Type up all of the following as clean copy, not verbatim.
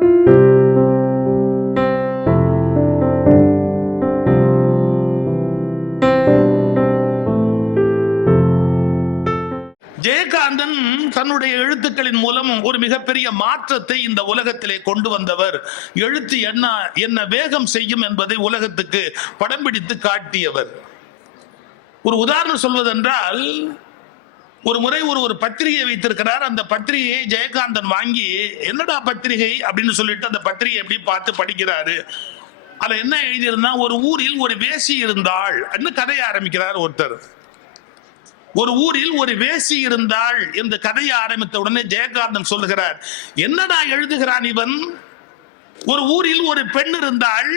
ஜெயகாந்தன் தன்னுடைய எழுத்துக்களின் மூலம் ஒரு மிகப்பெரிய மாற்றத்தை இந்த உலகத்திலே கொண்டு வந்தவர். எழுத்து என்ன வேகம் செய்யும் என்பதை உலகத்துக்கு படம் பிடித்து காட்டியவர். ஒரு உதாரணம் சொல்வதென்றால், ஒரு முறை ஒரு பத்திரிகை வைத்திருக்கிறார். அந்த பத்திரிகையை ஜெயகாந்தன் வாங்கி, என்னடா பத்திரிகை அப்படின்னு சொல்லிட்டு அந்த பத்திரிகை எப்படி பார்த்து படிக்கிறாரு. அதுல என்ன எழுதியிருந்தா, ஒரு ஊரில் ஒரு வேசி இருந்தாள் கதையை ஆரம்பிக்கிறார் ஒருத்தர். ஒரு ஊரில் ஒரு வேசி இருந்தாள் என்று கதையை ஆரம்பித்த உடனே ஜெயகாந்தன் சொல்லுகிறார், என்னடா எழுதுகிறான் இவன்? ஒரு ஊரில் ஒரு பெண் இருந்தாள்,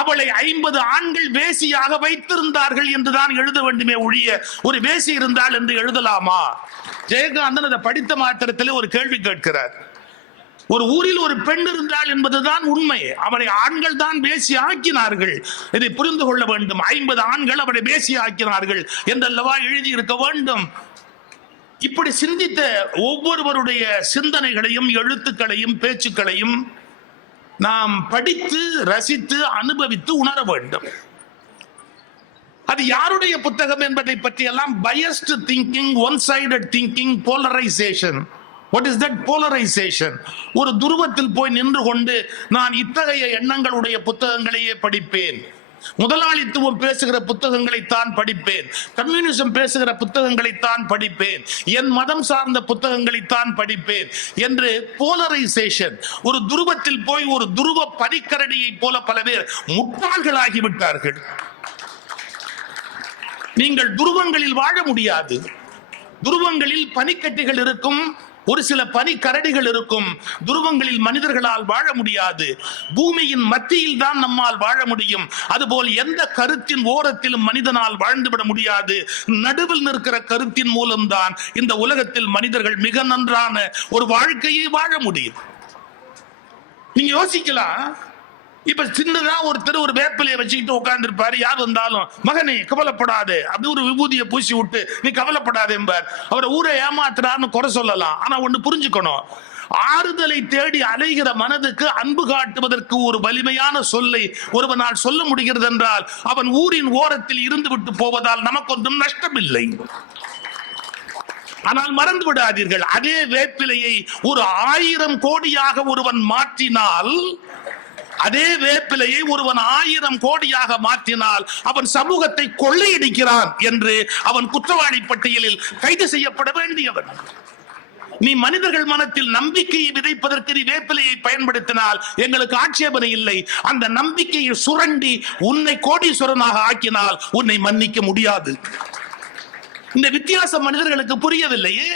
அவளை 50 ஆண்கள் வேசியாக வைத்திருந்தார்கள் என்றுதான் எழுத வேண்டுமே ஒழிய ஒரு வேசி இருந்தாள் என்று எழுதலாமா? ஜெயகாந்தன் அதை படித்த மாத்திரத்திலே ஒரு கேள்வி கேட்கிறார். ஒரு ஊரில் ஒரு பெண் இருந்தாள் என்பதுதான் உண்மை. அவளை ஆண்கள் தான் வேசி ஆக்கினார்கள். இதை புரிந்து கொள்ள வேண்டும். 50 ஆண்கள் அவளை வேசி ஆக்கினார்கள் என்றல்லவா எழுதி இருக்க வேண்டும். இப்படி சிந்தித்த ஒவ்வொருவருடைய சிந்தனைகளையும் எழுத்துக்களையும் பேச்சுக்களையும் நாம் படித்து ரசித்து அனுபவித்து உணர வேண்டும். அது யாருடைய புத்தகம் என்பதை பற்றியெல்லாம் biased thinking, one-sided thinking, polarization. What is that polarization? ஒரு துருவத்தில் போய் நின்று கொண்டு நான் இத்தகைய எண்ணங்களுடைய புத்தகங்களையே படிப்பேன், முதலாளித்துவம் பேசுகிற புத்தகங்களைத்தான் படிப்பேன், கம்யூனிசம் பேசுகிற புத்தகங்களைத்தான் படிப்பேன், என் மதம் சார்ந்த புத்தகங்களைத்தான் படிப்பேன் என்று போலரைசேஷன், ஒரு துருவத்தில் போய் ஒரு துருவ பனிக்கரடியை போல பல பேர் முட்டாள்களாகிவிட்டார்கள். நீங்கள் துருவங்களில் வாழ முடியாது. துருவங்களில் பனிக்கட்டிகள் இருக்கும், ஒரு சில பனிக்கரடிகள் இருக்கும். துருவங்களில் மனிதர்களால் வாழ முடியாது. பூமியின் மத்தியில் தான் நம்மால் வாழ முடியும். அதுபோல் எந்த கருத்தின் ஓரத்திலும் மனிதனால் வாழ்ந்துவிட முடியாது. நடுவில் நிற்கிற கருத்தின் மூலம்தான் இந்த உலகத்தில் மனிதர்கள் மிக நன்றான ஒரு வாழ்க்கையை வாழ முடியும். நீங்க யோசிக்கலாம், இப்ப சின்னதா ஒருத்தர் ஒரு வேப்பிலையை வச்சுக்கிட்டு உட்கார்ந்து இருப்பாரு. யார் வந்தாலும், மகனே கவலைப்படாது அப்படி ஒரு விபூதியை பூசி விட்டு நீ கவலைப்படாது என்பார். அவரை ஊரை ஏமாத்துறான்னு குறை சொல்லலாம். ஆனா ஒண்ணு புரிஞ்சுக்கணும், ஆறுதலை தேடி அலைகிற மனதுக்கு அன்பு காட்டுவதற்கு ஒரு வலிமையான சொல்லை ஒருவனால் சொல்ல முடிகிறது என்றால் அவன் ஊரின் ஓரத்தில் இருந்து விட்டு போவதால் நமக்கு ஒன்றும் நஷ்டம் இல்லை. ஆனால் மறந்து விடாதீர்கள், அதே வேப்பிலையை ஒரு 1000 கோடியாக ஒருவன் மாற்றினால், அதே வேப்பிலையை ஒருவன் 1000 கோடியாக மாற்றினால் அவன் சமூகத்தை கொள்ளையடிக்கிறான் என்று அவன் குற்றவாளி பட்டியலில் கைது செய்யப்பட வேண்டியவன். நீ மனிதர்கள் மனத்தில் நம்பிக்கையை விதைப்பதற்கு நீ வேப்பிலையை பயன்படுத்தினால் எங்களுக்கு ஆட்சேபனை இல்லை. அந்த நம்பிக்கையை சுரண்டி உன்னை கோடீஸ்வரனாக ஆக்கினால் உன்னை மன்னிக்க முடியாது. இந்த வித்தியாசம் மனிதர்களுக்கு புரியவில்லையே.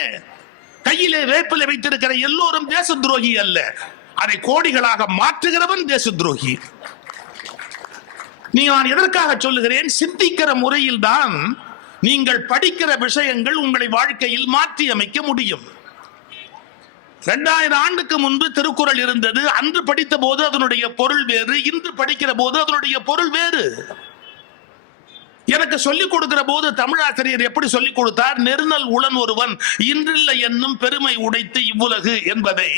கையிலே வேப்பிலை வைத்திருக்கிற எல்லோரும் தேச துரோகி அல்ல, அதை கோடிகளாக மாற்றுகிறவன் தேச துரோகி. நான் எதற்காக சொல்லுகிறேன்? சிந்திக்கிற முறையில் தான் நீங்கள் படிக்கிற விஷயங்கள் உங்களை வாழ்க்கையில் மாற்றி அமைக்க முடியும். 2000 ஆண்டுக்கு முன்பு திருக்குறள் இருந்தது. அன்று படித்த போது அதனுடைய பொருள் வேறு, இன்று படிக்கிற போது அதனுடைய பொருள் வேறு. எனக்கு சொல்லிக் கொடுக்கிற போது தமிழாசிரியர் எப்படி சொல்லிக் கொடுத்தார்? நெருநல் உளன் ஒருவன் இன்றில்லை என்னும் பெருமை உடைத்து இவ்வுலகு என்பதை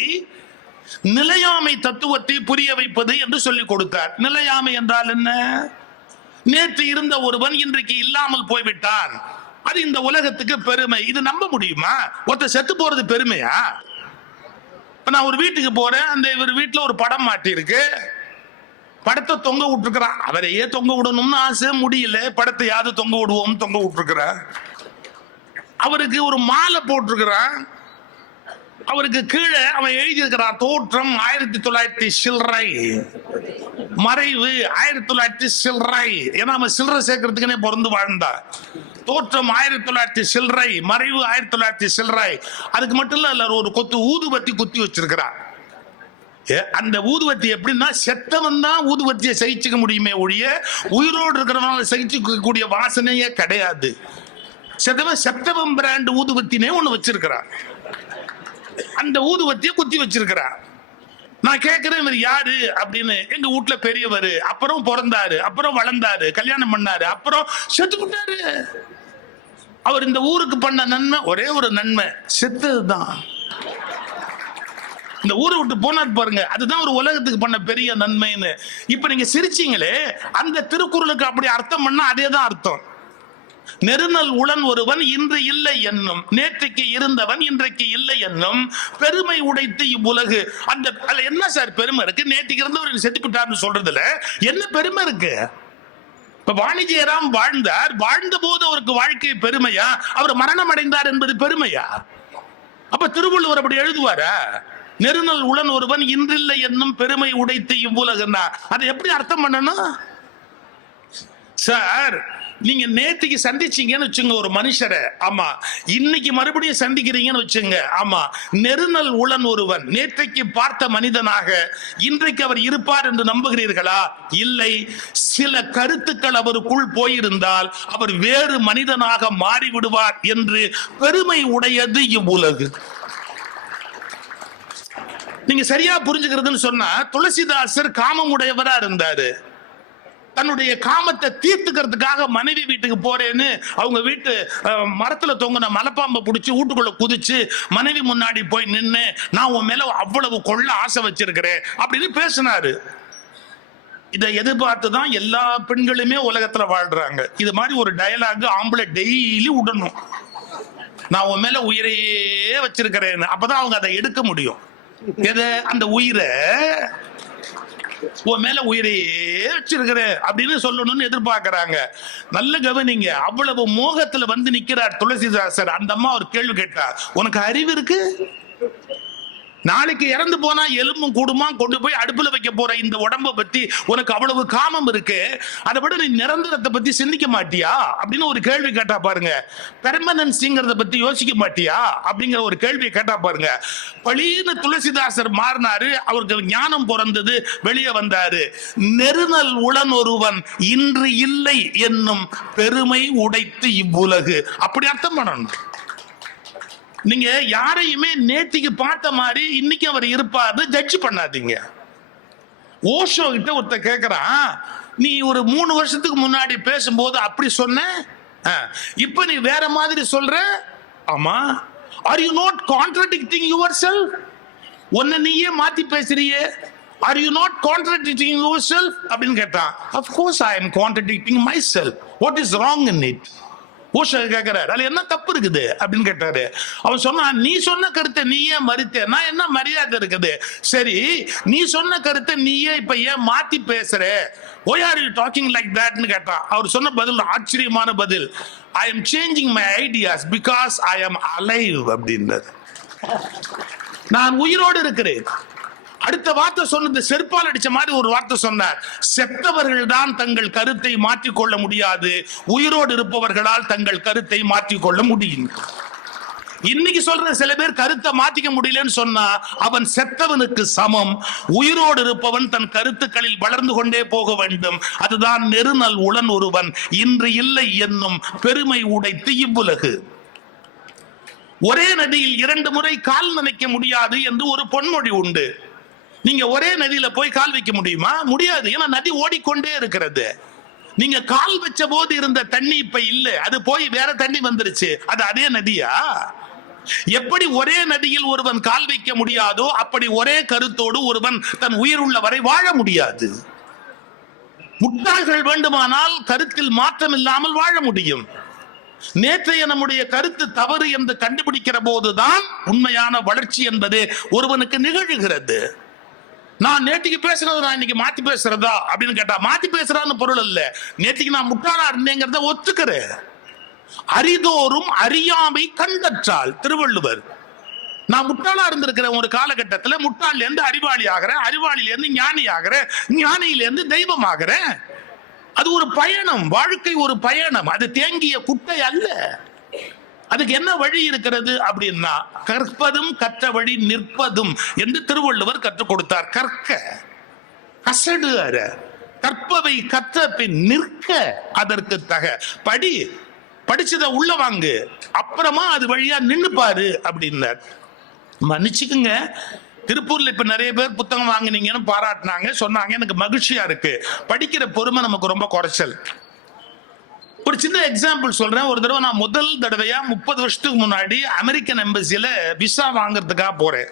நிலையாமை தத்துவத்தை புரிய வைப்பது என்று சொல்லிக் கொடுத்தார். நிலையாமை என்றால் என்ன? நேற்று இருந்த ஒருவன் இன்றைக்கு இல்லாமல் போய்விட்டான், அது இந்த உலகத்துக்கு பெருமை. இது நம்ப முடியுமா? ஒருத்தர் செத்து போறது பெருமையா? நான் ஒரு வீட்டுக்கு போறேன், அந்த இவர் வீட்டுல ஒரு படம் மாட்டிருக்கு, படத்தை தொங்க விட்டுருக்கிறான். அவரையே தொங்க விடணும்னு ஆசை, முடியல, படத்தை யாரு தொங்க விடுவோம் தொங்க விட்டுருக்கிறார். அவருக்கு ஒரு மாலை போட்டிருக்கிறான், அவருக்கு கீழே அவன் எழுதியிருக்கிறான் தோற்றம் 1900 சில்லறை, மறைவு 1900 சில்லறை. ஏன்னா அவன் சில்லறை சேர்க்கறதுக்குன்னே பிறந்து வாழ்ந்தா. தோற்றம் 1900 சில்லறை, மறைவு 1900 சில்லறை. அதுக்கு மட்டும் இல்ல, ஒரு கொத்து ஊதுபத்தி குத்தி வச்சிருக்கிறான். அந்த ஊதுவத்தி எப்படின்னா, செத்தவன் தான் ஊதுவத்தியை சகிச்சுக்க முடியுமே ஒழிய உயிரோடு இருக்கிறவனால சகிச்சுக்க கூடிய வாசனையே கிடையாது. செத்தவன் பிராண்ட் ஊதுவத்தினே ஒண்ணு வச்சிருக்கிறான். அந்த ஊதுவத்தியை குத்தி வச்சிருக்கிறான். நான் கேட்கிறேன், இவர் யாரு அப்படின்னு. எங்க வீட்டுல பெரியவர், அப்புறம் பிறந்தாரு, அப்புறம் வளர்ந்தாரு, கல்யாணம் பண்ணாரு, அப்புறம் செத்து விட்டாரு. அவர் இந்த ஊருக்கு பண்ண நன்மை ஒரே ஒரு நன்மை, செத்ததுதான். இந்த ஊரை விட்டு போனார் பாருங்க, அதுதான் ஒரு உலகத்துக்கு பண்ண பெரிய நன்மைன்னு. இப்ப நீங்க சிரிச்சீங்களே, அந்த திருக்குறளுக்கு அப்படி அர்த்தம் பண்ணா அதேதான் அர்த்தம். நெருநல் உளன் ஒருவன் இன்று இல்லை என்னும், நேற்றைக்கு இருந்தவன் இன்றைக்கு இல்லை என்னும், பெருமை உடைத்து இவ்வுலகு. அந்த அதுல என்ன சார் பெருமை இருக்கு? நேற்றுக்கு இருந்தவர் செத்துக்கிட்டார்னு சொல்றதுல என்ன பெருமை இருக்கு? இப்ப வாணிஜெயராம் வாழ்ந்தார், வாழ்ந்த போது அவருக்கு வாழ்க்கை பெருமையா? அவர் மரணம் அடைந்தார் என்பது பெருமையா? அப்ப திருவள்ளுவர் அப்படி எழுதுவாரா? நெருநல் உளன் ஒருவன் இன்றில்லை என்னும் பெருமை உடைத்து இவ்வுலகுன்னா அதை எப்படி அர்த்தம் பண்ணணும் சார்? நீங்க நேற்றுக்கு சந்திச்சீங்கன்னு வச்சுங்க ஒரு மனுஷரை, ஆமா, இன்னைக்கு மறுபடியும் சந்திக்கிறீங்கன்னு வச்சுங்க, ஆமா, நெருநல் உளன் ஒருவன் நேற்றைக்கு பார்த்த மனிதனாக இன்றைக்கு அவர் இருப்பார் என்று நம்புகிறீர்களா? இல்லை. சில கருத்துக்கள் அவருக்குள் போயிருந்தால் அவர் வேறு மனிதனாக மாறிவிடுவார் என்று பெருமை உடையது இவ்வுலகு. நீங்க சரியா புரிஞ்சுக்கிறதுன்னு சொன்னா, துளசிதாசர் காமம் உடையவரா இருந்தாரு. தன்னுடைய காமத்தை தீர்த்துக்கிறதுக்காக மனைவி வீட்டுக்கு போறேன்னு அவங்க வீட்டு மரத்துல தொங்கின மலைப்பாம்பை பிடிச்சி வீட்டுக்குள்ள குதிச்சு மனைவி முன்னாடி போய் நின்று, நான் உன் மேல அவ்வளவு கொள்ள ஆசை வச்சிருக்கிறேன் அப்படின்னு பேசினாரு. இதை எதிர்பார்த்துதான் எல்லா பெண்களுமே உலகத்துல வாழ்றாங்க. இது மாதிரி ஒரு டயலாக் ஆம்பளை டெய்லி விடணும், நான் உன் மேல உயிரையே வச்சிருக்கிறேன்னு. அப்பதான் அவங்க அதை எடுக்க முடியும். எது? அந்த உயிரை, உன் மேல உயிரையே வச்சிருக்கிற அப்படின்னு சொல்லணும்னு எதிர்பார்க்கிறாங்க. நல்ல கவனிங்க, அவ்வளவு மோகத்துல வந்து நிக்கிறார் துளசிதாசர். அந்த அம்மா ஒரு கேள்வி கேட்டா, உனக்கு அறிவு இருக்கு? நாளைக்கு இறந்து போனா எலும்பும் கூடுமா, கொண்டு போய் அடுப்புல வைக்க போற இந்த உடம்ப பத்தி உனக்கு அவ்வளவு காமம் இருக்கு, அதை விட நீ நிரந்தரத்தை பத்தி சிந்திக்க மாட்டியா அப்படின்னு ஒரு கேள்வி கேட்டா பாருங்க. பெர்மனன்சிங்கிறத பத்தி யோசிக்க மாட்டியா அப்படிங்கிற ஒரு கேள்வியை கேட்டா பாருங்க. பழின்னு துளசிதாசர் மாறினாரு, அவருக்கு ஞானம் பிறந்தது, வெளியே வந்தாரு. நெருநல் உளன் ஒருவன் இன்று இல்லை என்னும் பெருமை உடைத்து இவ்வுலகு, அப்படி அர்த்தம் பண்ணணும். நீங்க யாரையுமே நேத்திக்கு பார்த்த மாதிரி இன்னைக்கு அவர் இருப்பாரு ஜட்ஜ் பண்ணாதீங்க. ஓஷோ கிட்ட ஒருத்த கேக்குறான், நீ ஒரு 3 வருஷத்துக்கு முன்னாடி பேசும்போது அப்படி சொன்ன, இப்ப நீ வேற மாதிரி சொல்ற. ஆமா, are you not contradicting yourself? உன்னை நீயே மாத்தி பேசுறியே, are you not contradicting yourself அப்படின்னு கேட்டான். Of course I am contradicting myself. What is wrong in it? Osho கேட்கிறார், அதுல என்ன தப்பு இருக்குது அப்படின்னு கேட்டாரு. அவன் சொன்னான், நீ சொன்ன கருத்தை நீயே மறுத்த, நான் என்ன மரியாதை இருக்குது? சரி, நீ சொன்ன கருத்தை நீயே இப்ப ஏன் மாத்தி பேசுற? why are you talking like that ன்னு கேட்டான். அவர் சொன்ன பதில் ஆச்சரியமான பதில். I am changing my ideas because I am alive அப்படின்றது. நான் உயிரோடு இருக்கிறேன். அடுத்த வார்த்தை சொன்னது செருப்பால் அடிச்ச மாதிரி ஒரு வார்த்தை சொன்னார். செத்தவர்கள் தான் தங்கள் கருத்தை மாற்றிக்கொள்ள முடியாது, உயிரோடு இருப்பவர்களால் தங்கள் கருத்தை மாற்றிக்கொள்ள முடியும். இன்னைக்கு சொல்ற சில பேர் கருத்தை மாத்திக்க முடியலன்னு சொன்னா அவன் செத்தவனுக்கு சமம். உயிரோடு இருப்பவன் தன் கருத்துக்களில் வளர்ந்து கொண்டே போக வேண்டும். அதுதான் நெருநல் உளன் ஒருவன் இன்று இல்லை என்னும் பெருமை உடைத்து இவ்வுலகு. ஒரே நதியில் 2 முறை கால் நனைக்க முடியாது என்று ஒரு பொன்மொழி உண்டு. நீங்க ஒரே நதியில போய் கால் வைக்க முடியுமா? முடியாது. ஏன்னா நதி ஓடிக்கொண்டே இருக்கிறது. நீங்க கால் வச்ச போது இருந்த தண்ணி இப்ப இல்ல, அது போய் வேற தண்ணி வந்துருச்சு. அது அதே நதியா? எப்படி ஒரே நதியில் ஒருவன் கால் வைக்க முடியாதோ அப்படி ஒரே கருத்தோடு ஒருவன் தன் உயிர் உள்ள வரை வாழ முடியாது. முட்டாள்கள் வேண்டுமானால் கருத்தில் மாற்றம் இல்லாமல் வாழ முடியும். நேற்றைய நம்முடைய கருத்து தவறு என்று கண்டுபிடிக்கிற போதுதான் உண்மையான வளர்ச்சி என்பது ஒருவனுக்கு நிகழ்கிறது. நான் நேற்றுக்கு பேசுறது நான் இன்னைக்கு மாத்தி பேசுறதா அப்படின்னு கேட்டா, மாத்தி பேசுறான்னு பொருள் இல்ல. நேற்றுக்கு நான் முட்டாளா இருந்தேங்கிறத ஒத்துக்கிறேன். அரிதோறும் அறியாமை கண்டற்றால் திருவள்ளுவர். நான் முட்டாளா இருந்திருக்கிறேன் ஒரு காலகட்டத்துல, முட்டாள்ல இருந்து அறிவாளி ஆகிறேன், அறிவாளியில இருந்து ஞானி ஆகிறேன், ஞானியில இருந்து தெய்வம் ஆகிறேன். அது ஒரு பயணம், வாழ்க்கை ஒரு பயணம், அது தேங்கிய குட்டை அல்ல. அதுக்கு என்ன வழி இருக்கிறது அப்படின்னா, கற்பதும் கற்ற வழி நிற்பதும் என்று திருவள்ளுவர் கற்றுக் கொடுத்தார். கற்க, கசடு அற, கற்பவை கற்ற பின் நிற்க அதற்கு தக. படி, படிச்சத உள்ள வாங்கு, அப்புறமா அது வழியா நின்னு பாரு அப்படின்னார். மன்னிச்சுக்குங்க, திருப்பூர்ல இப்ப நிறைய பேர் புத்தகம் வாங்கினீங்கன்னு பாராட்டினாங்க, சொன்னாங்க. எனக்கு மகிழ்ச்சியா இருக்கு. படிக்கிற பொறுமை நமக்கு ரொம்ப குறைச்சல். ஒரு சின்ன எக்ஸாம்பிள் சொல்றேன். ஒரு தடவை நான் முதல் தடவையா 30 வருஷத்துக்கு முன்னாடி அமெரிக்கன் எம்பசியில விசா வாங்கறதுக்காக போறேன்.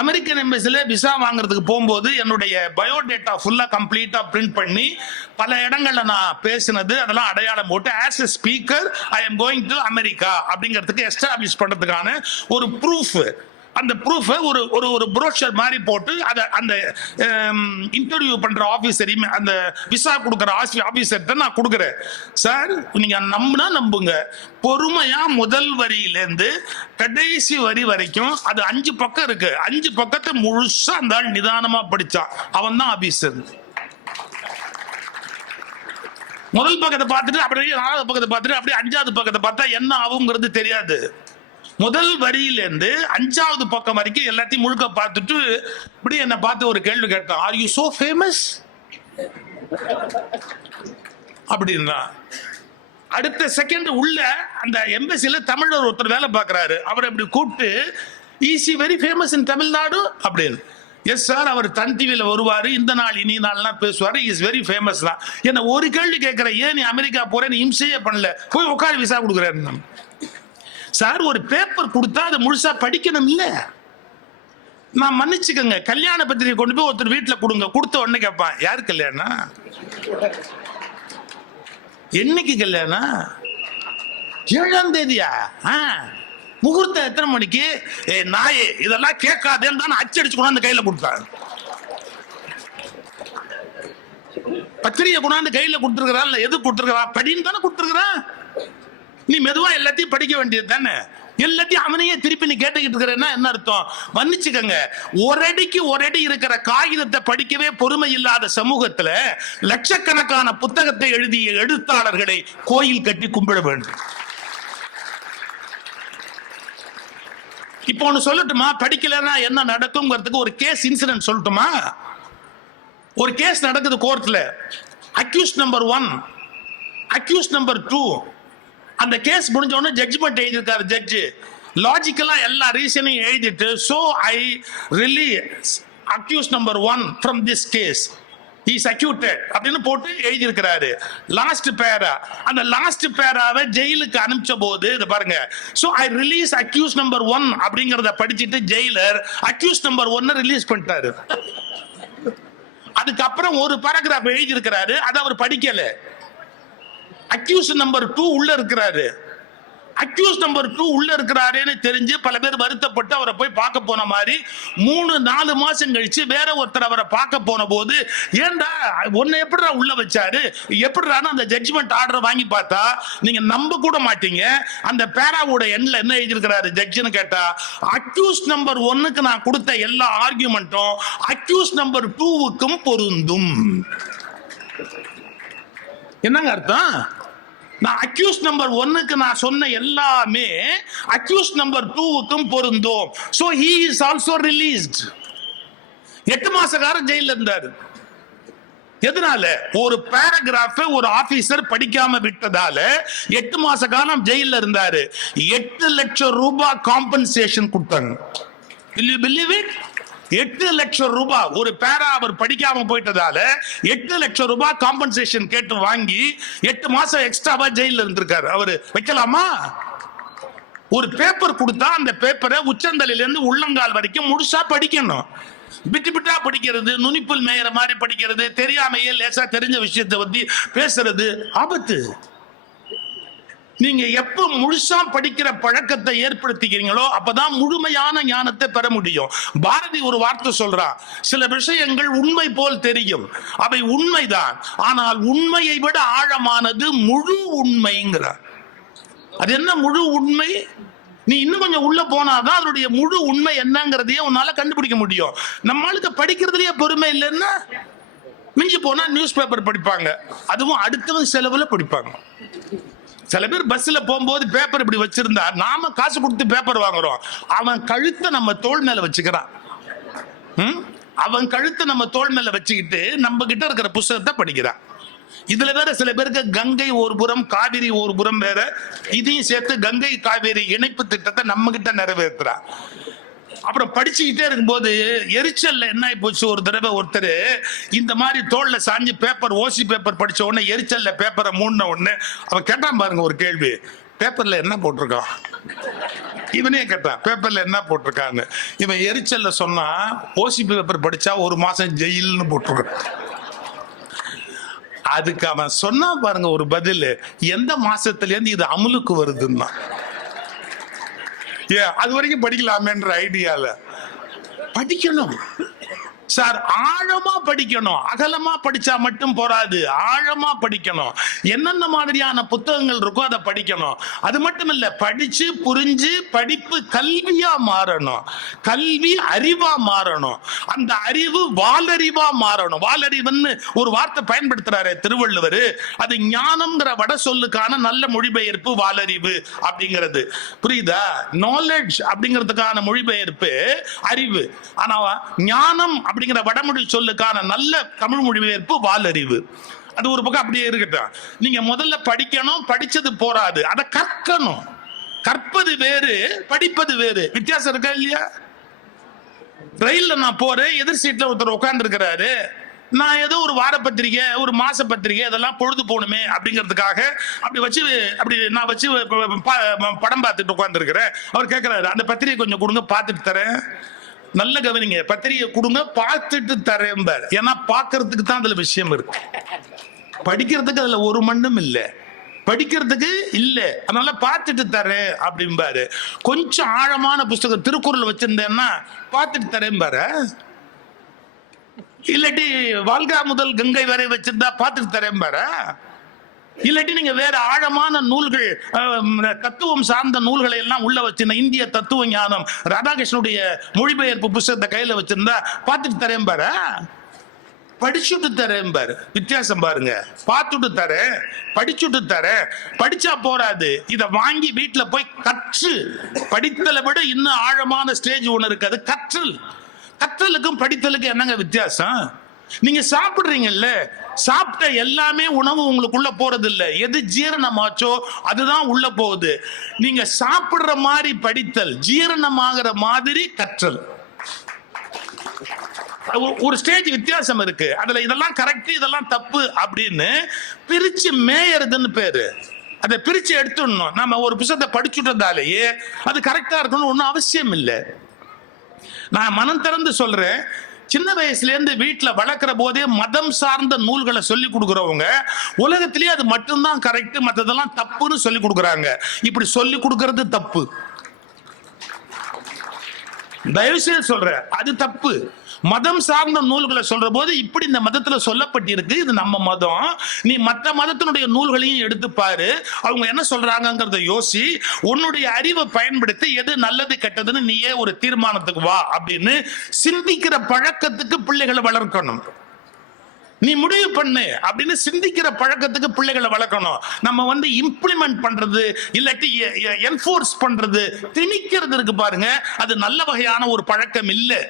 அமெரிக்கன் எம்பசில விசா வாங்குறதுக்கு போகும்போது என்னுடைய பயோடேட்டா ஃபுல்லா கம்ப்ளீட்டா பிரிண்ட் பண்ணி பல இடங்கள்ல நான் பேசினது அதெல்லாம் அடையாளம் போட்டு as a speaker I am going to America அப்படிங்கிறதுக்கு எஸ்டாப்ளிஷ் பண்றதுக்கான ஒரு ப்ரூஃப், அந்த ப்ரூஃபை ஒரு ஒரு ஒரு ப்ரோஷர் மாதிரி போட்டு அதை அந்த இன்டர்வியூ பண்ற ஆபீசரையும் அந்த விசா கொடுக்குற ஆபீசர்கிட்ட நான் கொடுக்குறேன். சார் நீங்க நம்பினா நம்புங்க, பொறுமையா முதல் வரியிலேருந்து கடைசி வரி வரைக்கும் அது 5 பக்கம் இருக்கு, 5 பக்கத்தை முழுசா அந்த ஆள் நிதானமா படிச்சான். அவன் தான் ஆபீசர். முதல் பக்கத்தை பார்த்துட்டு அப்படியே 4வது பக்கத்தை பார்த்துட்டு அப்படியே 5வது பக்கத்தை பார்த்தா என்ன ஆகுங்கிறது தெரியாது. முதல் வரியிலேருந்து 5வது பக்கம் வரைக்கும் எல்லாத்தையும் முழுக்க பார்த்துட்டு இப்படி என்ன பார்த்து ஒரு கேள்வி கேட்டான், ஆர் யூ சோ ஃபேமஸ் அப்படின்னா. அடுத்த செகண்ட் உள்ள அந்த எம்பசில தமிழர் ஒருத்தர் வேலை பார்க்கிறாரு, அவர் இப்படி கூப்பிட்டு is he very famous in Tamil Nadu அப்படின்னு. எஸ் சார், அவர் சன் டிவியில வருவாரு, இந்த நாள் இனி நாள்லாம் பேசுவாரு, இஸ் வெரி ஃபேமஸ் தான். என்ன ஒரு கேள்வி கேட்கிற, ஏன் நீ அமெரிக்கா போறேன்னு இம்சையே பண்ணல, போய் உட்காந்து விசா கொடுக்குறாரு. சார் ஒரு பேப்பர் கொடுத்தா அதை முழுசா படிக்கணும் இல்ல? நான் மன்னிச்சுக்கங்க, கல்யாண பத்திரிகை கொண்டு போய் ஒருத்தர் வீட்டுல கொடுங்க, கொடுத்த உடனே கேட்பான் யாரு கல்யாணம், என்னைக்கு கல்யாணம், 7ஆம் தேதியா, முகூர்த்தம் எத்தனை மணிக்கு, நாயே இதெல்லாம் கேட்காதேன்னு தான் அச்சடிச்சு கொண்டாந்து கையில கொடுத்தாங்க. பத்திரிகை கொண்டாந்து கையில கொடுத்துருக்கிறான், எது கொடுத்துருக்கிறான், படின்னு தானே கொடுத்துருக்கிறான். நீ மெதுவா எல்லாத்தையும் படிக்க வேண்டியது தானே, எல்லாத்தையும் அவனையே திருப்பி நீ கேட்டுக்கிட்டு இருக்கிறன்னா என்ன அர்த்தம்? மன்னிச்சுக்கங்க, ஒரு அடி இருக்கிற காகிதத்தை படிக்கவே பொறுமை இல்லாத சமூகத்துல லட்சக்கணக்கான புத்தகத்தை எழுதிய எழுத்தாளர்களை கோயில் கட்டி கும்பிட வேண்டும். இப்போ ஒண்ணு சொல்லட்டுமா, படிக்கலன்னா என்ன நடக்கும்ங்கிறதுக்கு ஒரு கேஸ் இன்சிடென்ட் சொல்லட்டுமா? ஒரு கேஸ் நடக்குது கோர்ட்ல, அக்யூஸ் நம்பர் 1, அக்யூஸ் நம்பர் 2. அந்த கேஸ் முடிஞ்ச உடனே ஜட்ஜ்மெண்ட் எழுதியிருக்காரு ஜட்ஜ், லாஜிக்கலா எல்லா ரீசனையும் எழுதிட்டு, so I release accused number 1 from this case, he is acquitted அப்படின்னு போட்டு எழுதியிருக்கிறாரு. லாஸ்ட் பேரா, அந்த லாஸ்ட் பேராவை ஜெயிலுக்கு அனுப்பிச்ச போது இத பாருங்க, so I release accused number 1 அப்படிங்கறத படிச்சிட்டு ஜெயிலர் அக்யூஸ் நம்பர் 1 ரிலீஸ் பண்ணிட்டாரு. அதுக்கப்புறம் ஒரு பேராகிராஃப் எழுதி இருக்கிறாரு, அதை அவர் படிக்கல. அக்யூஸ் நம்பர் 2 உள்ள இருக்கிறாரு. அக்யூஸ் நம்பர் 2 உள்ள இருக்கிறாருன்னு தெரிஞ்சு பல பேர் வருத்தப்பட்டு அவரை போய் பார்க்க போன மாதிரி 3-4 மாசம் கழிச்சு வேற ஒருத்தர் அவரை பார்க்க போன போது, ஏண்டா ஒன்னு எப்படிடா உள்ள வச்சாரு, எப்படிடான்னு அந்த ஜட்ஜ்மெண்ட் ஆர்டர் வாங்கி பார்த்தா நீங்க நம்ப கூட மாட்டீங்க, அந்த பேராவோட எண்ட்ல என்ன எழுதியிருக்கிறாரு ஜட்ஜ்னு கேட்டா, அக்யூஸ் நம்பர் 1க்கு நான் கொடுத்த எல்லா ஆர்குமெண்ட்டும் அக்யூஸ் நம்பர் 2க்கும் பொருந்தும். என்னங்க அர்த்தம்? நான் அக்யூஸ் நம்பர் 1க்கு நான் சொன்ன எல்லாமே அக்யூஸ் நம்பர் 2க்கும் பொருந்தும். So he is also released. 8 மாச காலம் ஜெயில இருந்தாரு. எதனால? ஒரு பேராகிராஃப் ஒரு ஆபீசர் படிக்காம விட்டதால 8 மாச காலம் ஜெயில இருந்தாரு. 8 லட்சம் ரூபாய் காம்பன்சேஷன் கொடுத்தாங்க. Will you believe it? 8 லட்சம் ரூபாய் ஒரு பேரா அவர் படிக்காம போயிட்டதால 8 லட்சம் ரூபாய் காம்பன்சேஷன் கேட்டு வாங்கி 8 மாசம் எக்ஸ்ட்ராவா ஜெயில இருந்திருக்காரு. அவரு வைக்கலாமா? ஒரு பேப்பர் கொடுத்தா அந்த பேப்பரை உச்சந்தலையில இருந்து உள்ளங்கால் வரைக்கும் முழுசா படிக்கணும். பிட்டு பிட்டா படிக்கிறது, நுனிப்புல் மேயற மாதிரி படிக்கிறது, தெரியாமையே லேசா தெரிஞ்ச விஷயத்தை பத்தி பேசுறது ஆபத்து. நீங்க எப்ப முழுசா படிக்கிற பழக்கத்தை ஏற்படுத்திக்கிறீங்களோ அப்பதான் முழுமையான ஞானத்தை பெற முடியும். பாரதி ஒரு வார்த்தை சொல்றான், சில விஷயங்கள் உண்மை போல் தெரியும், அவை உண்மைதான், ஆனால் உண்மையை விட ஆழமானது முழு உண்மைங்கிறார். அது என்ன முழு உண்மை? நீ இன்னும் கொஞ்சம் உள்ள போனாதான் அதனுடைய முழு உண்மை என்னங்கிறதையே உன்னால கண்டுபிடிக்க முடியும். நம்மளுக்கு படிக்கிறதுலயே பொறுமை இல்லைன்னா மிஞ்சி போனா நியூஸ் பேப்பர் படிப்பாங்க, அதுவும் அடுத்தவன் செலவுல படிப்பாங்க. சில பேர் பஸ்ல போகும்போது பேப்பர் இப்படி வச்சிருந்தா நாம காசு கொடுத்து பேப்பர் வாங்குறோம், அவன் கழுத்தை நம்ம தோள் மேல வச்சுக்கிறான். அவன் கழுத்தை நம்ம தோள் மேல வச்சுக்கிட்டு நம்ம கிட்ட இருக்கிற புத்தகத்தை படிக்கிறான். இதுல வேற சில பேருக்கு கங்கை ஒரு புறம் காவிரி ஒரு புறம் வேற, இதையும் சேர்த்து கங்கை காவிரி இணைப்பு திட்டத்தை நம்ம கிட்ட நிறைவேற்றுறான். அப்புறம் படிச்சுக்கிட்டே இருக்கும்போது எரிச்சல்ல என்ன ஆகி போச்சு, ஒரு தடவை ஒருத்தர் இந்த மாதிரி தோல்ல சாஞ்சு பேப்பர் ஓசி பேப்பர் படிச்ச உடனே எரிச்சல்ல பேப்பரை மூடின உடனே அவன் கேட்டான் பாருங்க ஒரு கேள்வி, பேப்பர்ல என்ன போட்டிருக்கான்? இவனே கேட்டான் பேப்பர்ல என்ன போட்டிருக்கான்னு. இவன் எரிச்சல்ல சொன்னா ஓசிபி பேப்பர் படிச்சா 1 மாசம் ஜெயில்னு போட்டிருக்கான். அதுக்கு அவன் சொன்னா பாருங்க ஒரு பதில், எந்த மாசத்துல இருந்து இது அமலுக்கு வருதுன்னா. அது வரைக்கும் படிக்கலாமேன்ற ஐடியால படிக்கணும் சார். ஆழமா படிக்கணும், அகலமா படிச்சா மட்டும் போராது, ஆழமா படிக்கணும். என்னென்ன மாதிரியான புத்தகங்கள் இருக்கோ அதை படிக்கணும். அது மட்டும் இல்ல, படிச்சு புரிஞ்சு படிப்பு கல்வியா மாறணும், கல்வி அறிவா மாறணும், அந்த அறிவு வாலறிவா மாறணும். வாலறிவுன்னு ஒரு வார்த்தை பயன்படுத்துறாரு திருவள்ளுவர், அது ஞானம்ங்கிற வட சொல்லுக்கான நல்ல மொழிபெயர்ப்பு வாலறிவு அப்படிங்கிறது. புரியுதா? நாலேஜ் அப்படிங்கிறதுக்கான மொழிபெயர்ப்பு அறிவு. ஆனா ஞானம் அப்படிங்கிற வடமொழி சொல்லுக்கான நல்ல தமிழ் மொழிபெயர்ப்பு வாலறிவு. அது ஒரு பக்கம் அப்படியே இருக்கட்டும். நீங்க முதல்ல படிக்கணும், படிச்சது போராது, அதை கற்கணும். கற்பது வேறு, படிப்பது வேறு. வித்தியாசம் இருக்கா இல்லையா? ரயில்ல நான் போறேன், எதிர் சீட்ல ஒருத்தர் உட்கார்ந்து இருக்கிறாரு. நான் ஏதோ ஒரு வார பத்திரிகை, ஒரு மாச பத்திரிகை, அதெல்லாம் பொழுது போகணுமே அப்படிங்கிறதுக்காக அப்படி நான் வச்சு படம் பார்த்துட்டு உட்கார்ந்து இருக்கிறேன். அவர் கேட்கிறாரு, அந்த பத்திரிகை கொஞ்சம் கொடுங்க, பார்த்துட்டு தரேன். நல்ல கவனிங்க, பத்திரிகை கொடுங்க, பார்த்துட்டு தரேன். ஏன்னா பாக்குறதுக்கு தான் அதுல விஷயம் இருக்கு, படிக்கிறதுக்கு அதுல ஒரு மண்ணும் இல்லை, படிக்கிறதுக்கு இல்ல, அதனால பார்த்துட்டு தரேன் அப்படிம்பாரு. கொஞ்சம் ஆழமான புஸ்தகம் திருக்குறள் வச்சிருந்தேன்னா பார்த்துட்டு தரேன் பாரு. இல்லாட்டி வால்கா முதல் கங்கை வரை வச்சிருந்தா பார்த்துட்டு தரேன் பாரு. இல்லாட்டி நீங்க வேற ஆழமான நூல்கள், தத்துவம் சார்ந்த நூல்களை எல்லாம் உள்ள வச்சிருந்த இந்திய தத்துவ ஞானம் ராதாகிருஷ்ணனுடைய மொழிபெயர்ப்பு புத்தகத்தை கையில வச்சிருந்தா பார்த்துட்டு தரேன் பாரு, படிச்சுட்டு தரேன் பாரு. வித்தியாசம் பாருங்க. பார்த்துட்டு தரேன், படிச்சுட்டு தரேன். படிச்சா போராது, இத வாங்கி வீட்டுல போய் கற்று. படித்தலை விட இன்னும் ஆழமான ஸ்டேஜ் ஒண்ணு இருக்கு, அது கற்றல். கற்றலுக்கும் படித்தலுக்கும் என்னங்க வித்தியாசம்? நீங்க சாப்பிடுறீங்கல்ல, சாப்பிட்ட எல்லாமே உணவு உங்களுக்குள்ள போறது இல்ல, எது ஜீரணமாச்சோ அதுதான் உள்ள போகுது. நீங்க சாப்பிடுற மாதிரி படித்தல், ஜீரணமாகிற மாதிரி கற்றல். ஒரு ஸ்டேஜ் வித்தியாசம் இருக்கு. அதுல இதெல்லாம் கரெக்ட், இதெல்லாம் தப்பு அப்படின்னு பிரிச்சு மேயறதுன்னு பேரு. அதை பிரிச்சு எடுத்துடணும். நம்ம ஒரு புத்தகத்தை படிச்சுட்டதாலேயே அது கரெக்டா இருக்கணும் ஒன்னும் அவசியம் இல்லை. நான் மனம் திறந்து சொல்றேன், சின்ன வயசுல இருந்து வீட்டுல வளர்க்கிற போதே மதம் சார்ந்த நூல்களை சொல்லி கொடுக்கறவங்க உலகத்திலேயே அது மட்டும்தான் கரெக்ட், மற்றதெல்லாம் தப்புன்னு சொல்லி கொடுக்கறாங்க. இப்படி சொல்லி கொடுக்கறது தப்பு. தயவு செய்து சொல்றேன், அது தப்பு. மதம் சார்ந்த நூல்களை சொல்ற போது இப்படி இந்த மதத்துல சொல்லப்பட்டிருக்கு, இது நம்ம மதம், நீ மற்ற மதத்தினுடைய நூல்களையும் எடுத்து பாரு, அவங்க என்ன சொல்றாங்கிறத யோசி, உன்னுடைய அறிவை பயன்படுத்தி எது நல்லது கெட்டதுன்னு நீயே ஒரு தீர்மானத்துக்கு வா அப்படின்னு சிந்திக்கிற பழக்கத்துக்கு பிள்ளைகளை வளர்க்கணும். நீ முடிவு பண்ணு அப்படின்னு சிந்திக்கிற பழக்கத்துக்கு பிள்ளைகளை வளர்க்கணும். நம்ம இம்ப்ளிமெண்ட் பண்றது இல்லாட்டி என்ஃபோர்ஸ் பண்றது, திணிக்கிறது இருக்கு பாருங்க, அது நல்ல வகையான ஒரு பழக்கம் இல்லை.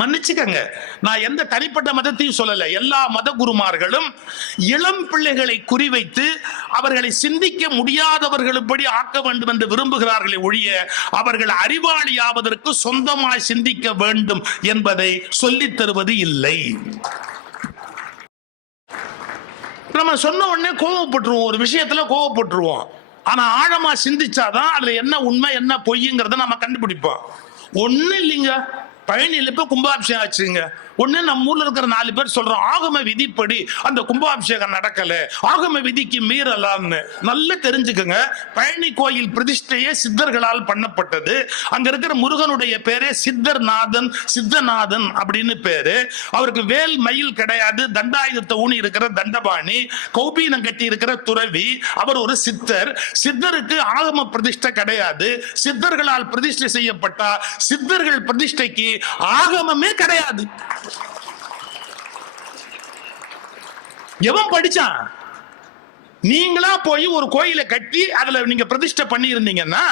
மன்னிச்சுக்கங்க, நான் எந்த தனிப்பட்ட மதத்தையும் சொல்லல. எல்லா மத குருமார்களும் இளம் பிள்ளைகளை குறிவைத்து அவர்களை சிந்திக்க முடியாதவர்களுப்படி ஆக்க வேண்டும் என்று விரும்புகிறார்களே ஒழிய அவர்கள் அறிவாளியாவதற்கு சொந்தமாய் சிந்திக்க வேண்டும் என்பதை சொல்லித் தருவது இல்லை. நம்ம சொன்ன உடனே கோவப்பட்டுருவோம், ஒரு விஷயத்துல கோவப்பட்டுருவோம். ஆனா ஆழமா சிந்திச்சாதான் அதுல என்ன உண்மை என்ன பொய்ங்கிறத நம்ம கண்டுபிடிப்போம். ஒண்ணு இல்லைங்க, பழனியில இப்ப கும்பாபிஷேகம் ஆச்சுங்க. ஒண்ணு நம்ம ஊர்ல இருக்கிற 4 பேர் சொல்றோம் ஆகம விதிப்படி அந்த கும்பாபிஷேகம் நடக்கல, ஆகம விதிக்கு மீறலாம்னு. நல்லா தெரிஞ்சுக்கங்க, பழனி கோயில் பிரதிஷ்டையே சித்தர்களால் பண்ணப்பட்டது. அங்க இருக்கிற முருகனுடைய பேரே சித்தர்நாதன், சித்தநாதன் அப்படின்னு பேரு. அவருக்கு வேல் மயில் கிடையாது, தண்டாயுதத்தை ஊனி இருக்கிற தண்டபாணி, கௌபீனம் கட்டி இருக்கிற துறவி, அவர் ஒரு சித்தர். சித்தருக்கு ஆகம பிரதிஷ்டை கிடையாது. சித்தர்களால் பிரதிஷ்டை செய்யப்பட்ட சித்தர்கள் பிரதிஷ்டைக்கு ஆகமமே கிடையாது. எவன் படிச்சான்? நீங்களா போய் ஒரு கோயிலை கட்டி அதுல நீங்க பிரதிஷ்டை பண்ணி இருந்தீங்கன்னா,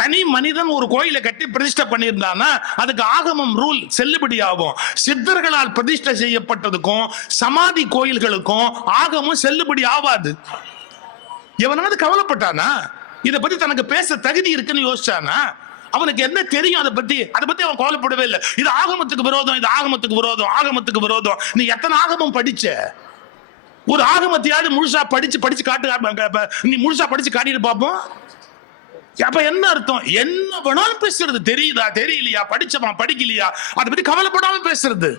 தனி மனிதன் ஒரு கோயிலை கட்டி பிரதிஷ்டை பண்ணி இருந்தானா அதுக்கு ஆகமம் ரூல் செல்லுபடி ஆகும். சித்தர்களால் பிரதிஷ்டை செய்யப்பட்டதுக்கும் சமாதி கோயில்களுக்கும் ஆகமம் செல்லுபடி ஆகாது. எவனாவது கவலைப்பட்டானா? இதை பத்தி தனக்கு பேச தகுதி இருக்குன்னு யோசிச்சானா? அவனுக்கு என்ன தெரியும் அதை பத்தி அவன் கவலைப்படவே இல்லை. இது ஆகமத்துக்கு விரோதம், இது ஆகமத்துக்கு விரோதம், ஆகமத்துக்கு விரோதம். நீ எத்தனை ஆகமம் படிச்ச? ஒரு ஆகமத்தையாவது முழுசா படிச்சு காட்டு. நீ முழுசா படிச்சு காட்டிட்டு பாப்போம். அப்ப என்ன அர்த்தம்? என்ன வேணாலும் பேசுறது, தெரியுதா தெரியலையா, படிச்சமா படிக்கலையா, அதை பத்தி கவலைப்படாம பேசுறது,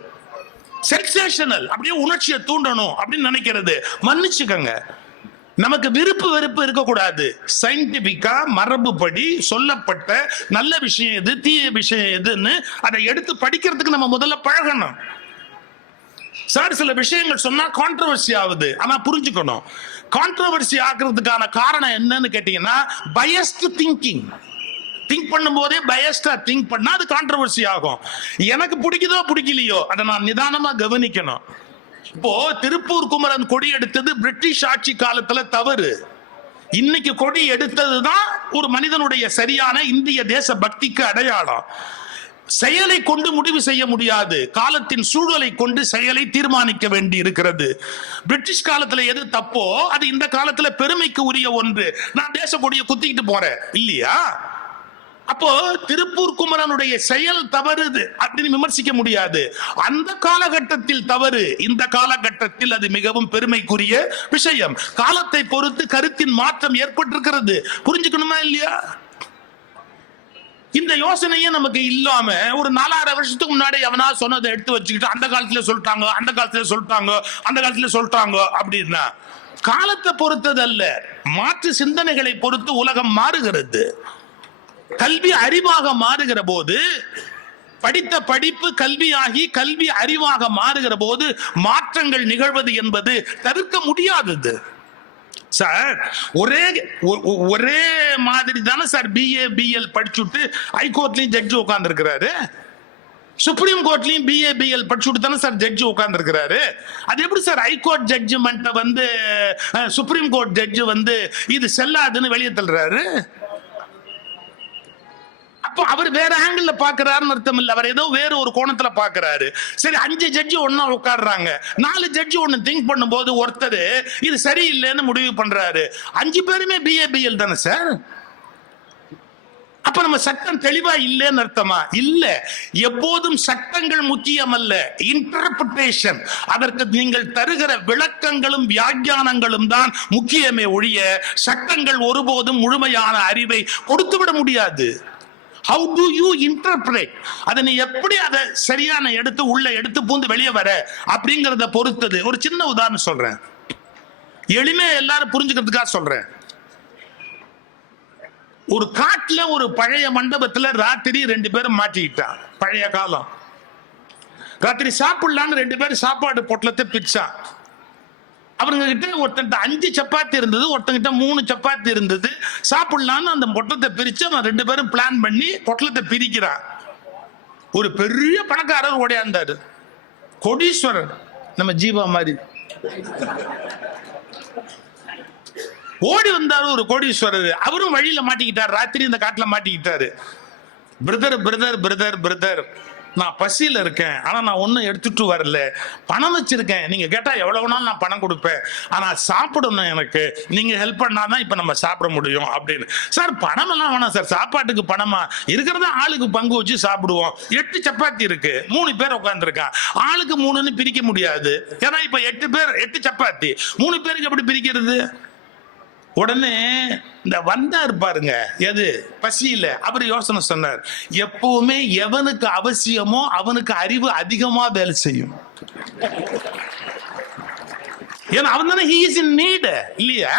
சென்சேஷனல், அப்படியே உணர்ச்சியை தூண்டணும் அப்படின்னு நினைக்கிறது. மன்னிச்சுக்கங்க, நமக்கு விருப்பு வெறுப்பு இருக்கக்கூடாது. சயின்டிபிக்கா மரபுப்படி சொல்லப்பட்ட நல்ல விஷயம் எது, தீய விஷயம் எதுன்னு அதை எடுத்து படிக்கிறதுக்கு நம்ம முதல்ல பழகணும். சார் சில விஷயங்கள் சொன்னா கான்ட்ரோவர்சி ஆகுது, ஆனா புரிஞ்சுக்கணும், கான்ட்ரோவர்சி ஆக்குறதுக்கான காரணம் என்னன்னு கேட்டீங்கன்னா பையஸ்ட் திங்கிங். திங்க் பண்ணும் போதே பயஸ்டா திங்க் பண்ணா அது கான்ட்ரோவர்சி ஆகும். எனக்கு பிடிக்குதோ பிடிக்கலையோ அதை நான் நிதானமா கவனிக்கணும். இப்போ திருப்பூர் குமரன் கொடி எடுத்தது பிரிட்டிஷ் ஆட்சி காலத்துல தவறு. இன்னைக்கு கொடி எடுத்ததுதான் ஒரு மனிதனுடைய சரியான இந்திய தேச பக்திக்கு அடையாளம். செயலை கொண்டு முடிவு செய்ய முடியாது, காலத்தின் சூழலை கொண்டு செயலை தீர்மானிக்க வேண்டி இருக்கிறது. பிரிட்டிஷ் காலத்துல எது தப்போ அது இந்த காலத்துல பெருமைக்கு உரிய ஒன்று. நான் தேச கொடியை குத்திக்கிட்டு போறேன் இல்லையா? அப்போ திருப்பூர் குமரனுடைய செயல் தவறுது அப்படின்னு விமர்சிக்க முடியாது. அந்த காலகட்டத்தில் தவறு, இந்த காலகட்டத்தில் அது மிகவும் பெருமைக்குரிய விஷயம். காலத்தை பொறுத்து கருத்தின் மாற்றம் ஏற்பட்டிருக்கிறது. புரிஞ்சுக்கணுமா இல்லையா? இந்த யோசனையே நமக்கு இல்லாம ஒரு 4,500 வருஷத்துக்கு முன்னாடி எவனா சொன்னதை எடுத்து வச்சுக்கிட்டு அந்த காலத்துல சொல்லிட்டாங்க, அந்த காலத்துல சொல்லிட்டாங்க, அந்த காலத்துல சொல்லிட்டாங்க அப்படின்னா காலத்தை பொறுத்தது அல்ல, மாற்று சிந்தனைகளை பொறுத்து உலகம் மாறுகிறது. கல்வி அறிவாக மாறுகிற போது, படித்த படிப்பு கல்வியாகி கல்வி அறிவாக மாறுகிற போது மாற்றங்கள் நிகழ்வது என்பது தவிர்க்க முடியாதது. சார் ஒரே மாதிரி தானே சார் பிஏ பிஎல் படிச்சுட்டு ஹைகோர்ட்லயும் ஜட்ஜி உட்கார்ந்து இருக்கிறாரு, சுப்ரீம் கோர்ட்லயும் பிஏ பிஎல் படிச்சுட்டு தானே சார் ஜட்ஜி உட்கார்ந்து இருக்கிறாரு. அது எப்படி சார் ஹைகோர்ட் ஜட்ஜ்மெண்ட் வந்து சுப்ரீம் கோர்ட் ஜட்ஜ் வந்து இது செல்லாதுன்னு வெளியே தள்ளுறாரு? அப்போ அவர் வேற ஆங்கிள் பாக்குறாருன்னு அர்த்தம் இல்ல, அவர் ஏதோ வேற ஒரு கோணத்துல பாக்குறாரு. சரி, 5 ஜட்ஜி ஒன்னா உட்காடுறாங்க, 4 ஜட்ஜி ஒன்னு திங்க் பண்ணும் போது ஒருத்தர் இது சரியில்லைன்னு முடிவு பண்றாரு. 5 பேருமே பிஏ பிஎல் தானே சார்? அப்ப நம்ம சட்டம் தெளிவா இல்லைன்னு அர்த்தமா? இல்ல, எப்போதும் சட்டங்கள் முக்கியம் அல்ல, இன்டர்பிரேஷன், அதற்கு நீங்கள் தருகிற விளக்கங்களும் வியாக்கியானங்களும் தான் முக்கியமே ஒழிய சட்டங்கள் ஒருபோதும் முழுமையான அறிவை கொடுத்துவிட முடியாது. How do you interpret? அதை நீ எப்படி அதை சரியான எடுத்து உள்ள எடுத்து பூந்து வெளியே வர அப்படிங்கறத பொறுத்தது. ஒரு சின்ன உதாரணம் சொல்றேன், எளிமையா எல்லாரும் புரிஞ்சுக்கிறதுக்காக சொல்றேன். ஒரு காட்டுல ஒரு பழைய மண்டபத்துல ராத்திரி 2 பேரும் மாட்டிக்கிட்டான். பழைய காலம், ராத்திரி சாப்பிடலான்னு 2 பேரும் சாப்பாடு பொட்டலத்தை பிரிச்சான். அவங்க கிட்ட ஒருத்தன் 5 சப்பாத்தி இருந்தது, ஒருத்தங்கிட்ட 3 சப்பாத்தி இருந்தது. சாப்பிடலான்னு அந்த பொட்டலத்தை பிரிச்சு அவன் 2 பேரும் பிளான் பண்ணி பொட்டலத்தை பிரிக்கிறான். ஒரு பெரிய பணக்காரர் ஓடியாந்தாரு, கோடீஸ்வரர், நம்ம ஜீவா மாதிரி ஓடி வந்தாரு ஒரு கோடீஸ்வரர். அவரும் வழியில மாட்டிக்கிட்டார், ராத்திரி இந்த காட்டுல மாட்டிக்கிட்டாரு. பிரதர் பிரதர் பிரதர் பிரதர், நான் பசியில இருக்கேன், ஆனா நான் ஒன்னும் எடுத்துட்டு வரல, பணம் வச்சிருக்கேன், நீங்க கேட்டா எவ்வளவு வேணாலும் நான் பணம் கொடுப்பேன், ஆனா சாப்பிடணும், எனக்கு நீங்க ஹெல்ப் பண்ணாதான் இப்ப நம்ம சாப்பிட முடியும் அப்படின்னு. சார் பணம் எல்லாம் வேணாம் சார், சாப்பாட்டுக்கு பணமா, இருக்கிறதா ஆளுக்கு பங்கு வச்சு சாப்பிடுவோம். 8 சப்பாத்தி இருக்கு, 3 பேர் உட்காந்துருக்கான், ஆளுக்கு 3ன்னு பிரிக்க முடியாது. ஏன்னா இப்ப 8 பேர் 8 சப்பாத்தி, 3 பேருக்கு எப்படி பிரிக்கிறது? உடனே இந்த வந்தார் பாருங்க, எது பசியில, அவர் யோசனை சொன்னார், எப்பவுமே எவனுக்கு அவசியமோ அவனுக்கு அறிவு அதிகமா வேலை செய்யும். ஏன்னா அவன் தானே he is in need இல்லையா?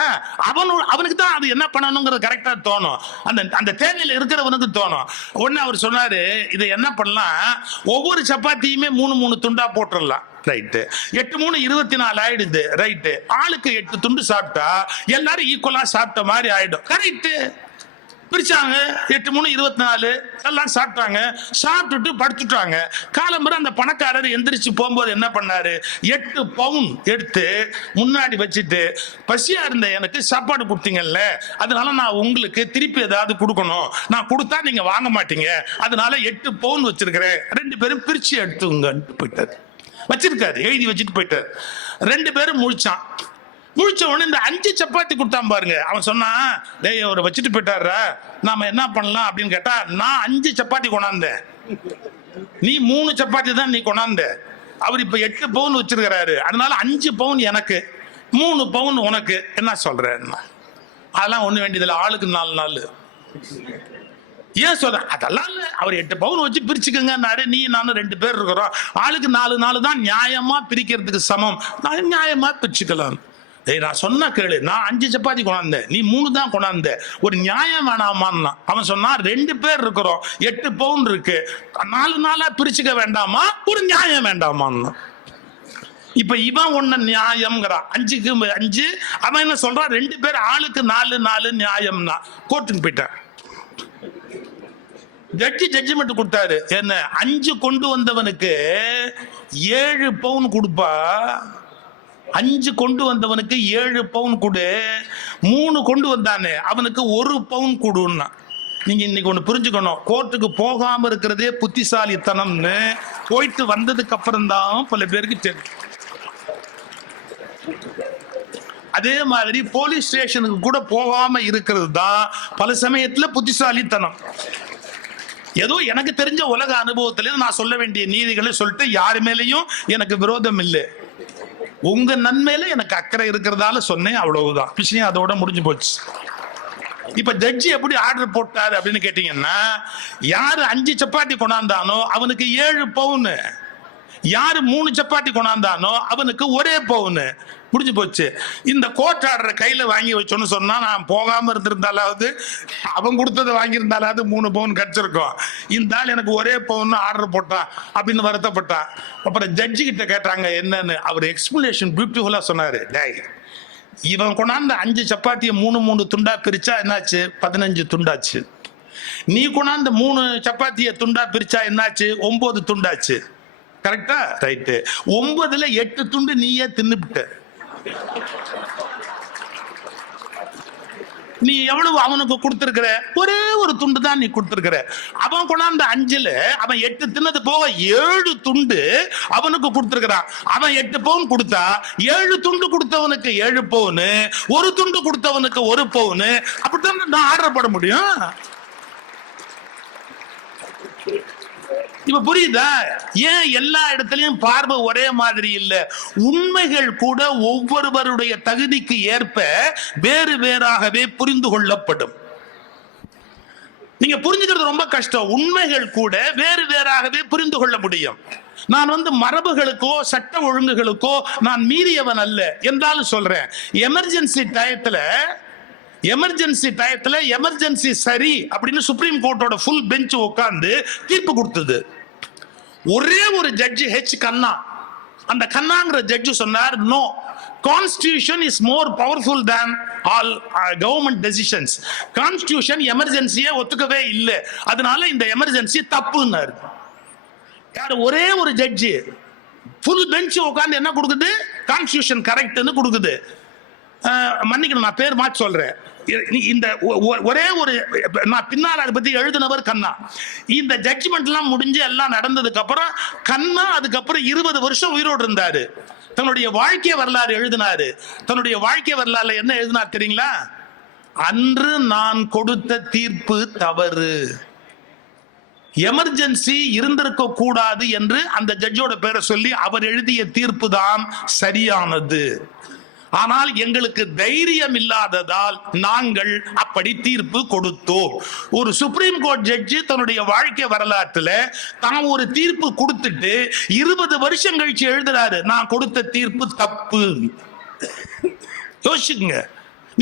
அவனுக்கு தான் அது என்ன பண்ணணுங்கிறது கரெக்டா தோணும், அந்த தேவையில இருக்கிறவனுக்கு தோணும். உடனே அவர் சொன்னாரு, இதை என்ன பண்ணலாம், ஒவ்வொரு சப்பாத்தியுமே 3 துண்டா போட்டுடலாம். ரைட்டு, 8 3 24 ஆயிடுது. ரைட்டு, ஆளுக்கு 8 துண்டு சாப்பிட்டா எல்லாரும் ஈக்குவலா சாப்பிட்ட மாதிரி ஆயிடும். கரெக்ட், பிரிச்சாங்க. 8 3 24 எல்லாம் சாப்பிட்டாங்க. சாப்பிட்டுட்டு படுத்துட்டாங்க. காலம்பரம் அந்த பணக்காரர் எந்திரிச்சு போகும்போது என்ன பண்ணாரு, 8 பவுன் எடுத்து முன்னாடி வச்சுட்டு, பசியா இருந்த எனக்கு சாப்பாடு கொடுத்தீங்கல்ல, அதனால நான் உங்களுக்கு திருப்பி ஏதாவது கொடுக்கணும், நான் கொடுத்தா நீங்க வாங்க மாட்டீங்க, அதனால 8 பவுன் வச்சிருக்கிறேன், 2 பேரும் பிரிச்சு எடுத்துங்க போயிட்டாரு. வச்சிருக்காரு, எழுதி வச்சுட்டு போயிட்டாரு. 2 பேரும் முழிச்சான். முழிச்ச உடனே இந்த 5 சப்பாத்தி கொடுத்தான் பாருங்க, அவன் சொன்னான், டேய் அவரை வச்சுட்டு போயிட்டாரா, நாம என்ன பண்ணலாம் அப்படின்னு கேட்டா, நான் 5 சப்பாத்தி கொண்டாந்தேன், நீ 3 சப்பாத்தி தான் நீ கொண்டாந்த, அவர் இப்ப 8 பவுன் வச்சிருக்கிறாரு, அதனால 5 பவுன் எனக்கு, 3 பவுன் உனக்கு, என்ன சொல்ற? அதெல்லாம் ஒண்ணு வேண்டியதில்லை, ஆளுக்கு 4 நாள். ஏன் சொல்ற? அதெல்லாம் இல்ல, அவர் 8 பவுன் வச்சு பிரிச்சுக்கங்க, நீ நானும் 2 பேர் இருக்கிறோம், ஆளுக்கு 4 தான் நியாயமா பிரிக்கிறதுக்கு சமம், நான் நியாயமா பிரிச்சுக்கலாம். நான் சொன்ன கேளு, நான் 5 சப்பாத்தி கொண்டாந்தேன், நீ 3 தான் கொண்டாந்த, ஒரு நியாயம் வேணாமான்னா அவன் சொன்னா 2 பேர் இருக்கிறோம், 8 பவுன் இருக்கு, 4 பிரிச்சுக்க வேண்டாமா, ஒரு நியாயம் வேண்டாமான்னா. இப்ப இவன் ஒண்ணு நியாயம்ங்கிறான், 5க்கு 5, அவன் என்ன சொல்றான், 2 பேர் ஆளுக்கு 4 நியாயம்னா. கோர்ட்டுக்கு போயிட்டான். ஜட்ஜ்மெண்ட் கொடுத்தாரு, என்ன 5 கொண்டு வந்தவனுக்கு 7 பவுன் கொடுப்பா, 5 கொண்டு வந்தவனுக்கு 7 பவுன் கொடு, 3 கொண்டு வந்தானே அவனுக்கு 1 பவுன் கொடுன்னா. நீங்க இன்னைக்கு ஒண்ணு புரிஞ்சுக்கணும், கோர்ட்டுக்கு போகாம இருக்கிறதே புத்திசாலித்தனம்னு போயிட்டு வந்ததுக்கு அப்புறம் தான் பல பேருக்கு தெரியும். அதே மாதிரி போலீஸ் ஸ்டேஷனுக்கு கூட போகாம இருக்கிறது தான் பல சமயத்துல புத்திசாலித்தனம். ஏதோ எனக்கு தெரிஞ்ச உலக அனுபவத்தில நான் சொல்ல வேண்டிய நீதிகளை சொல்லிட்டு யாரு மேலேயும் எனக்கு விரோதம் இல்லை, உங்க நன்மையில எனக்கு அக்கறை இருக்கிறதால சொன்னேன், அவ்வளவுதான் விஷயம், அதோட முடிஞ்சு போச்சு. இப்ப ஜட்ஜி எப்படி ஆர்டர் போட்டாரு அப்படின்னு கேட்டீங்கன்னா, யாரு 5 சப்பாத்தி கொண்டாந்தானோ அவனுக்கு 7 பவுன், யாரு 3 சப்பாத்தி கொண்டாந்தானோ அவனுக்கு 1 பவுன், முடிஞ்சு போச்சு. இந்த கோர்ட் ஆர்டரை கையில வாங்கி வச்சோன்னு சொன்னா, நான் போகாம இருந்திருந்தாலாவது அவன் கொடுத்ததை வாங்கியிருந்தாலாவது 3 பவுன் கிடைச்சிருக்கும். இந்த ஆள் எனக்கு 1 பவுன் ஆர்டர் போட்டான் அப்படின்னு வருத்தப்பட்டான். அப்புறம் ஜட்ஜி கிட்ட கேட்டாங்க என்னன்னு, அவர் எக்ஸ்பிளனேஷன் பியூட்டிஃபுல்லா சொன்னாரு. டேய், இவன் கொண்டாந்த 5 சப்பாத்தியை 3 துண்டா பிரிச்சா என்னாச்சு, 15 துண்டாச்சு. நீ கொண்டாந்த 3 சப்பாத்தியை துண்டா பிரிச்சா என்னாச்சு, 9 துண்டாச்சு. கரெக்டா? ரைட்டு. 9ல 8 துண்டு நீயே தின்னுபிட்ட. நீ எவ்வளவு அவனுக்கு கொடுத்திருக்கிற, ஒரே ஒரு துண்டு தான் நீ கொடுத்திருக்கிற. அவன் கொண்டாந்த 5ல அவன் 8 தின்னது போக 7 துண்டு அவனுக்கு கொடுத்திருக்கிறான். அவன் 8 பவுன் கொடுத்தா 7 துண்டு கொடுத்தவனுக்கு 7 பவுன், 1 துண்டு கொடுத்தவனுக்கு 1 பவுன். அப்படித்தான் நான் ஆர்டர் போட முடியும். இப்ப புரியுதா? ஏன் எல்லா இடத்துலயும் பார்வை ஒரே மாதிரி இல்ல? உண்மைகள் கூட ஒவ்வொருவருடைய தகுதிக்கு ஏற்ப வேறு வேறாகவே புரிந்து கொள்ளப்படும். நீங்க புரிஞ்சுக்கிறது ரொம்ப கஷ்டம். உண்மைகள் கூட வேறு வேறாகவே புரிந்து கொள்ள முடியும். நான் மரபுகளுக்கோ சட்ட ஒழுங்குகளுக்கோ நான் மீறியவன் அல்ல என்றாலும் சொல்றேன். எமர்ஜென்சி டயத்துல எமர்ஜென்சி சரி அப்படின்னு சுப்ரீம் கோர்ட்டோட ஃபுல் பெஞ்ச் உட்கார்ந்து தீர்ப்பு கொடுத்தது. ஒரே ஒரு ஜட்ஜி கண்ணா, அந்த கண்ணாங்கிற ஜட்ஜி சொன்னார், no, constitution is more powerful than all government decisions. Constitution எமர்ஜென்சியை ஒத்துக்கவே இல்லை, அதனால இந்த எமர்ஜென்சி தப்புன்னாரு. யார்? ஒரே ஒரு ஜட்ஜி. ஃபுல் பெஞ்ச் உட்கார்ந்து என்ன கொடுக்குது, கான்ஸ்டிடியூஷன் கரெக்ட்னு கொடுக்குது. மன்னிக்கணும், நான் பேர் மாற்றி சொல்றேன். இந்த ஒரே ஒரு, நான் பின்னால் அதை பத்தி எழுதினவர் கண்ணா. இந்த ஜட்ஜ்மெண்ட் எல்லாம் முடிஞ்சு எல்லாம் நடந்ததுக்கு அப்புறம் கண்ணா அதுக்கப்புறம் 20 வருஷம் உயிரோடு இருந்தாரு. தன்னுடைய வாழ்க்கை வரலாறு எழுதினாரு. தன்னுடைய வாழ்க்கை வரலாறுல என்ன எழுதினார் தெரியுங்களா? அன்று நான் கொடுத்த தீர்ப்பு தவறு, எமர்ஜென்சி இருந்திருக்க கூடாது என்று அந்த ஜட்ஜோட பேரை சொல்லி அவர் எழுதிய தீர்ப்பு தான் சரியானது. ஆனால் எங்களுக்கு தைரியம் இல்லாததால் நாங்கள் அப்படி தீர்ப்பு கொடுத்தோம். ஒரு சுப்ரீம் கோர்ட் ஜட்ஜி தன்னுடைய வாழ்க்கை வரலாற்றுல தான் ஒரு தீர்ப்பு கொடுத்துட்டு 20 வருஷம் கழிச்சு எழுதுறாரு, நான் கொடுத்த தீர்ப்பு தப்பு. யோசிச்சுங்க,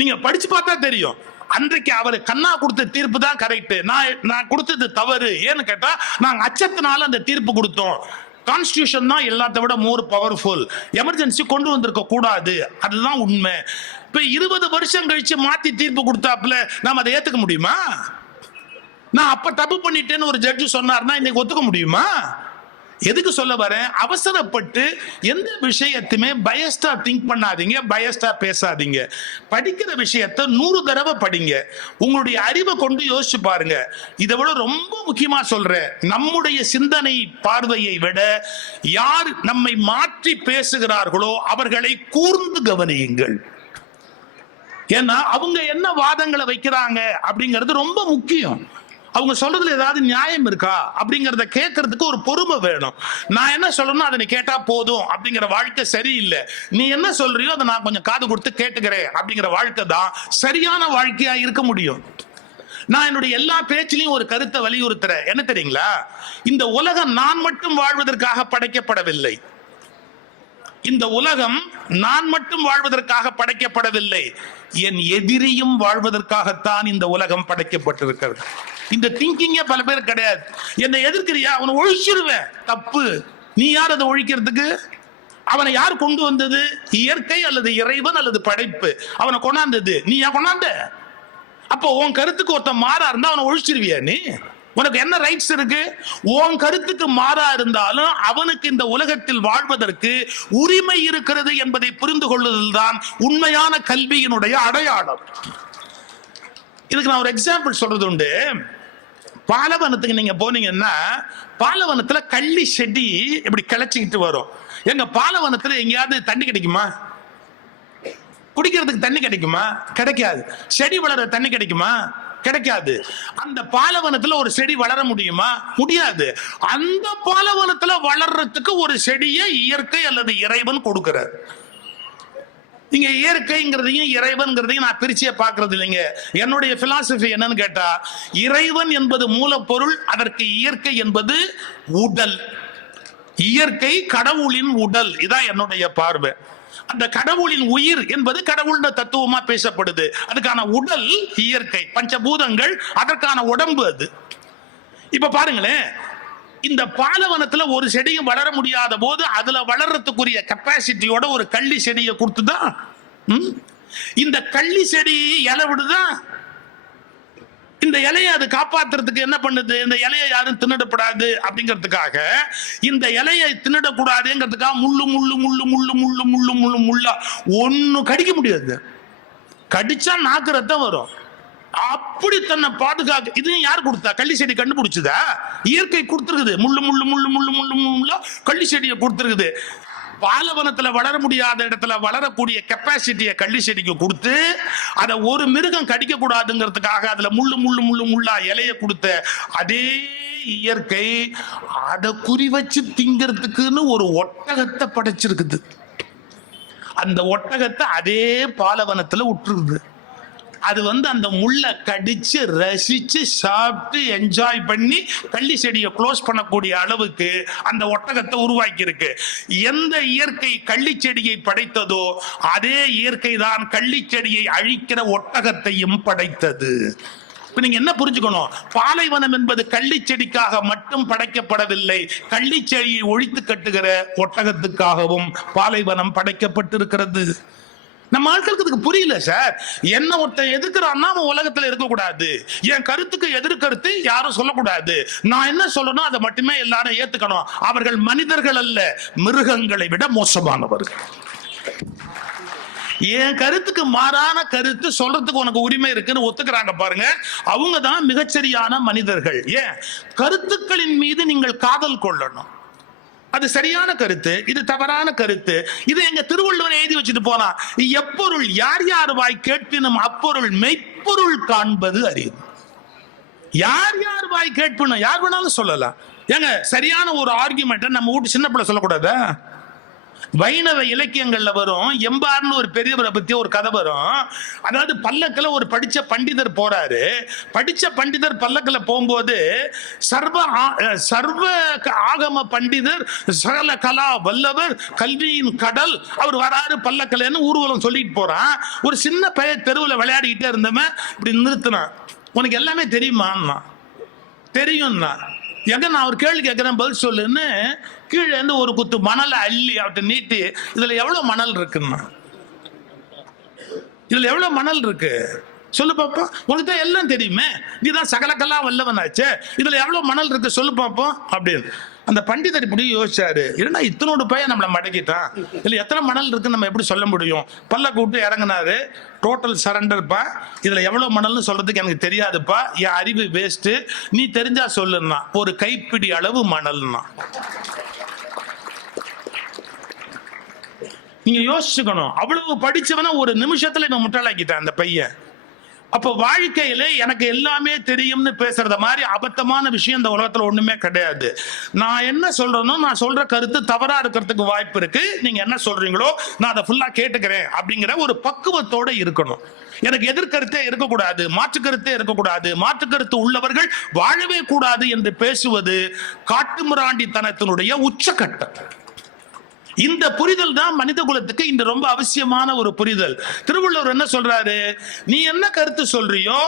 நீங்க படிச்சு பார்த்தா தெரியும். அன்றைக்கு அவர் கண்ணா கொடுத்த தீர்ப்பு தான் கரெக்ட், நான் கொடுத்தது தவறு. ஏன்னு கேட்டா, நாங்க அச்சத்தினால அந்த தீர்ப்பு கொடுத்தோம். கான்ஸ்டிடியூஷன் தான் எல்லாத்தை விட மோர் பவர்ஃபுல், எமர்ஜென்சி கொண்டு வந்திருக்க கூடாது, அதுதான் உண்மை. இப்ப 20 வருஷம் கழிச்சு மாத்தி தீர்ப்பு கொடுத்தாப்புல நாம அதை ஏத்துக்க முடியுமா? நான் அப்ப தப்பு பண்ணிட்டேன்னு ஒரு ஜட்ஜி சொன்னார்னா இன்னைக்கு ஒத்துக்க முடியுமா? எதுக்கு சொல்ல வரேன், அவசரப்பட்டு எந்த விஷயத்தையுமே பயஸ்டா திங்க் பண்ணாதீங்க, பயஸ்டா பேசாதீங்க. படிக்கிற விஷயத்தை 100 தடவை படிங்க, உங்களுடைய அறிவை கொண்டு யோசிச்சு பாருங்க. இதை விட ரொம்ப முக்கியமா சொல்றேன், நம்முடைய சிந்தனை பார்வையை விட யார் நம்மை மாற்றி பேசுகிறார்களோ அவர்களை கூர்ந்து கவனியுங்கள். ஏன்னா அவங்க என்ன வாதங்களை வைக்கிறாங்க அப்படிங்கிறது ரொம்ப முக்கியம். அவங்க சொல்றதுல ஏதாவது நியாயம் இருக்கா அப்படிங்கறத கேட்கறதுக்கு ஒரு பொறுமை வேணும். நான் என்ன சொல்லணும் அதை நீ கேட்டா போதும் அப்படிங்கிற வாழ்க்கை சரியில்லை. நீ என்ன சொல்றியோ அதை நான் கொஞ்சம் காது கொடுத்து கேட்டுக்கிறேன் அப்படிங்கிற வாழ்க்கை தான் சரியான வாழ்க்கையா இருக்க முடியும். நான் என்னுடைய எல்லா பேச்சிலையும் ஒரு கருத்தை வலியுறுத்துறேன். என்ன தெரியுங்களா? இந்த உலகம் நான் மட்டும் வாழ்வதற்காக படைக்கப்படவில்லை. இந்த உலகம் நான் மட்டும் வாழ்வதற்காக படைக்கப்படவில்லை, என் எதிரியும் வாழ்வதற்காகத்தான் இந்த உலகம் படைக்கப்பட்டிருக்கிறது. இந்த திங்கிங்கே பல பேர் கிடையாது. என்னை எதிர்க்கிறியா, அவனை ஒழிச்சிருவேன். தப்பு. நீ யார் அதை ஒழிக்கிறதுக்கு? அவனை யார் கொண்டு வந்தது? இயற்கை அல்லது இறைவன் அல்லது படைப்பு அவனை கொண்டாந்தது. நீ ஏன் கொண்டாந்த? அப்போ உன் கருத்துக்கு ஒருத்தன் மாறா இருந்தா அவனை ஒழிச்சிருவியா? நீ உனக்கு என்ன ரைட்ஸ் இருக்கு? உன் கருத்துக்கு மாறா இருந்தாலும் அவனுக்கு இந்த உலகத்தில் வாழ்வதற்கு உரிமை இருக்கிறது என்பதை புரிந்து கொள்ளுதல் தான் உண்மையான கல்வியினுடைய அடையாளம். இதுக்கு நான் ஒரு எக்ஸாம்பிள் சொல்றது உண்டு. பாலைவனத்துக்கு நீங்க போனீங்கன்னா, பாலைவனத்துல கள்ளி செடி இப்படி கிளச்சிக்கிட்டு வரும். எங்க பாலைவனத்துல எங்கேயாவது தண்ணி கிடைக்குமா? குடிக்கிறதுக்கு தண்ணி கிடைக்குமா? கிடைக்காது. செடி வளர தண்ணி கிடைக்குமா? கிடைக்காது. அந்த பாலைவனத்துல ஒரு செடி வளர முடியுமா? முடியாது. அந்த பாலைவனத்துல வளர்றதுக்கு ஒரு செடியை இயற்கை அல்லது இறைவன் கொடுக்கிறார். இங்க இயற்கைங்கிறதையும் இறைவன்கிறதையும் நான் பிரிச்சே பார்க்கறது இல்லைங்க. என்னுடைய பிலாசபி என்னன்னு கேட்டா, இறைவன் என்பது மூலப்பொருள், அதற்கு இயற்கை என்பது உடல். இயற்கை கடவுளின் உடல். இதான் என்னுடைய பார்வை. அந்த கடவுளின் உயிர் என்பது கடவுள் தத்துவமா பேசப்படுது. அதுக்கான உடல் இயற்கை, பஞ்சபூதங்கள், அதற்கான உடம்பு அது. இப்ப பாருங்களேன், இந்த பாலைவனத்துல ஒரு செடியும் வளர முடியாத போது அதுல வளர்றதுக்குரிய கெப்பாசிட்டியோட ஒரு கள்ளி செடியை கொடுத்துதான் இந்த கள்ளி செடி இலை விடுதான். இந்த இலையை அது காப்பாத்துறதுக்கு என்ன பண்ணுது? இந்த இலையை யாரும் தின்னுடப்படாது அப்படிங்கிறதுக்காக, இந்த இலையை தின்னுடக்கூடாதுங்கிறதுக்காக முள்ளு முள்ளு முள்ளு முள்ளு முள்ளு முள்ளு முள்ளு முள்ளா ஒன்னு கடிக்க முடியாது. கடிச்சா நாக்கு ரத்தம் வரும். அப்படி தன்னை பாதுகாக்க இது யார் கொடுத்தா? கள்ளி செடி கண்டுபிடிச்சதா? இயற்கை கொடுத்துருக்குது. முள்ளு முள்ளு முள்ளு முள்ளு முள்ளு முள்ளா கள்ளி செடியை கொடுத்துருக்குது. பாலைவனத்துல வளர முடியாத இடத்துல வளரக்கூடிய கெப்பாசிட்டியை கள்ளி செடிக்கு கொடுத்து, அதை ஒரு மிருகம் கடிக்க கூடாதுங்கிறதுக்காக அதுல முள்ளு முள்ளு முள்ளு முள்ளா இலைய கொடுத்த அதே இயற்கை அதை குறி வச்சு திங்கிறதுக்குன்னு ஒரு ஒட்டகத்தை படைச்சிருக்குது. அந்த ஒட்டகத்தை அதே பாலைவனத்துல விட்டுருக்குது. அது அந்த முள்ளை கடிச்சு ரசிச்சு சாப்பிட்டு என்ஜாய் பண்ணி கள்ளி செடியை க்ளோஸ் பண்ணக்கூடிய அளவுக்கு அந்த ஒட்டகத்தை உருவாக்கி இருக்கு. எந்த இயற்கை கள்ளி செடியை படைத்ததோ அதே இயற்கை தான் கள்ளி செடியை அழிக்கிற ஒட்டகத்தையும் படைத்தது. நீங்க என்ன புரிஞ்சுக்கணும்? பாலைவனம் என்பது கள்ளி செடிக்காக மட்டும் படைக்கப்படவில்லை, கள்ளி செடியை ஒழித்து கட்டுகிற ஒட்டகத்துக்காகவும் பாலைவனம் படைக்கப்பட்டிருக்கிறது. நம்ம ஆட்களுக்கு இதுக்கு புரியல சார். என்ன ஒருத்தன் எதிர்க்கிறான்னா அவன் உலகத்துல இருக்கக்கூடாது. என் கருத்துக்கு எதிர்கருத்து யாரும் சொல்லக்கூடாது. நான் என்ன சொல்லணும் அதை மட்டுமே எல்லாரும் ஏத்துக்கணும். அவர்கள் மனிதர்கள் அல்ல, மிருகங்களை விட மோசமானவர்கள். என் கருத்துக்கு மாறான கருத்து சொல்றதுக்கு உனக்கு உரிமை இருக்குன்னு ஒத்துக்கிறாங்க பாருங்க, அவங்க தான் மிகச்சரியான மனிதர்கள். ஏன்? கருத்துக்களின் மீது நீங்கள் காதல் கொள்ளணும். அது சரியான கருத்து, இது தவறான கருத்து. இது எங்க திருவள்ளுவர் எழுதி வச்சுட்டு போனா, எப்பொருள் யார் யார் வாய் கேட்பினும் அப்பொருள் மெய்ப்பொருள் காண்பது அறிவு. யார் யார் வாய் கேட்பினும் யார் வேணாலும் சொல்லலாம். ஏங்க, சரியான ஒரு ஆர்குமெண்ட் நம்ம வீட்டு சின்ன பிள்ளை சொல்லக்கூடாதா? வைணவ இலக்கியங்கள்ல வரும், எம்பார்னு ஒரு பெரியவரை பத்தி ஒரு கதை வரும். அதாவது பல்லக்கில் ஒரு படிச்ச பண்டிதர் போறாரு. படிச்ச பண்டிதர் பல்லக்கில் போகும்போது சர்வ ஆகம பண்டிதர், சகல கலா வல்லவர், கல்வியின் கடல் அவர் வராரு பல்லக்கில்னு ஊர்வலம் சொல்லிட்டு போறான். ஒரு சின்ன பையன் தெருவில் விளையாடிக்கிட்டே இருந்தவன் இப்படி நிறுத்தினான். உனக்கு எல்லாமே தெரியுமா? தெரியும்னா. எங்க நான் ஒரு கேள்வி கேட்கிறேன், பதில் சொல்லுன்னு கீழே இருந்து ஒரு குத்து மணலை அள்ளி அவட்ட நீட்டி, இதுல எவ்வளவு மணல் இருக்குன்னா, இதுல எவ்வளவு மணல் இருக்கு சொல்லு பாப்போம். உனக்கு தான் எல்லாம் தெரியுமே, நீதான் சகலக்கெல்லாம் வல்லவனாச்சே, இதுல எவ்வளவு மணல் இருக்கு சொல்லு பாப்போம் அப்படின்னு. அந்த பண்டிதர் இப்படி யோசிச்சாரு, ஏன்னா இத்தனோடு பையன் நம்மளை மடக்கிட்டான், இதுல எத்தனை மணல் இருக்குன்னு நம்ம எப்படி சொல்ல முடியும்? பல்ல கூப்பிட்டு இறங்கினாரு. டோட்டல் சரண்டர்ப்பா, இதுல எவ்வளவு மணல்னு சொல்றதுக்கு எனக்கு தெரியாதுப்பா, என் அறிவு வேஸ்ட், நீ தெரிஞ்சா சொல்லுன்னா. ஒரு கைப்பிடி அளவு மணல்னா. நீங்க யோசிச்சுக்கணும், அவ்வளவு படிச்சவன ஒரு நிமிஷத்துல இவன் முட்டாளாக்கிட்டான் அந்த பையன். அப்ப வாழ்க்கையில எனக்கு எல்லாமே தெரியும்னு பேசுறத மாதிரி அபத்தமான விஷயம் இந்த உலகத்துல ஒண்ணுமே கிடையாது. நான் என்ன சொல்றேனோ நான் சொல்ற கருத்து தவறா இருக்கிறதுக்கு வாய்ப்பு இருக்கு. நீங்க என்ன சொல்றீங்களோ நான் அதை ஃபுல்லா கேட்டுக்கிறேன் அப்படிங்கிற ஒரு பக்குவத்தோட இருக்கணும். எனக்கு எதிர்கருத்தே இருக்கக்கூடாது, மாற்று கருத்தே இருக்கக்கூடாது, மாற்று கருத்து உள்ளவர்கள் வாழவே கூடாது என்று பேசுவது காட்டுமிராண்டித்தனத்தினுடைய உச்சகட்டம். இந்த புரிதல் தான் மனித குலத்துக்கு இந்த ரொம்ப அவசியமான ஒரு புரிதல். திருவள்ளுவர் என்ன சொல்றாரு, நீ என்ன கருத்து சொல்றியோ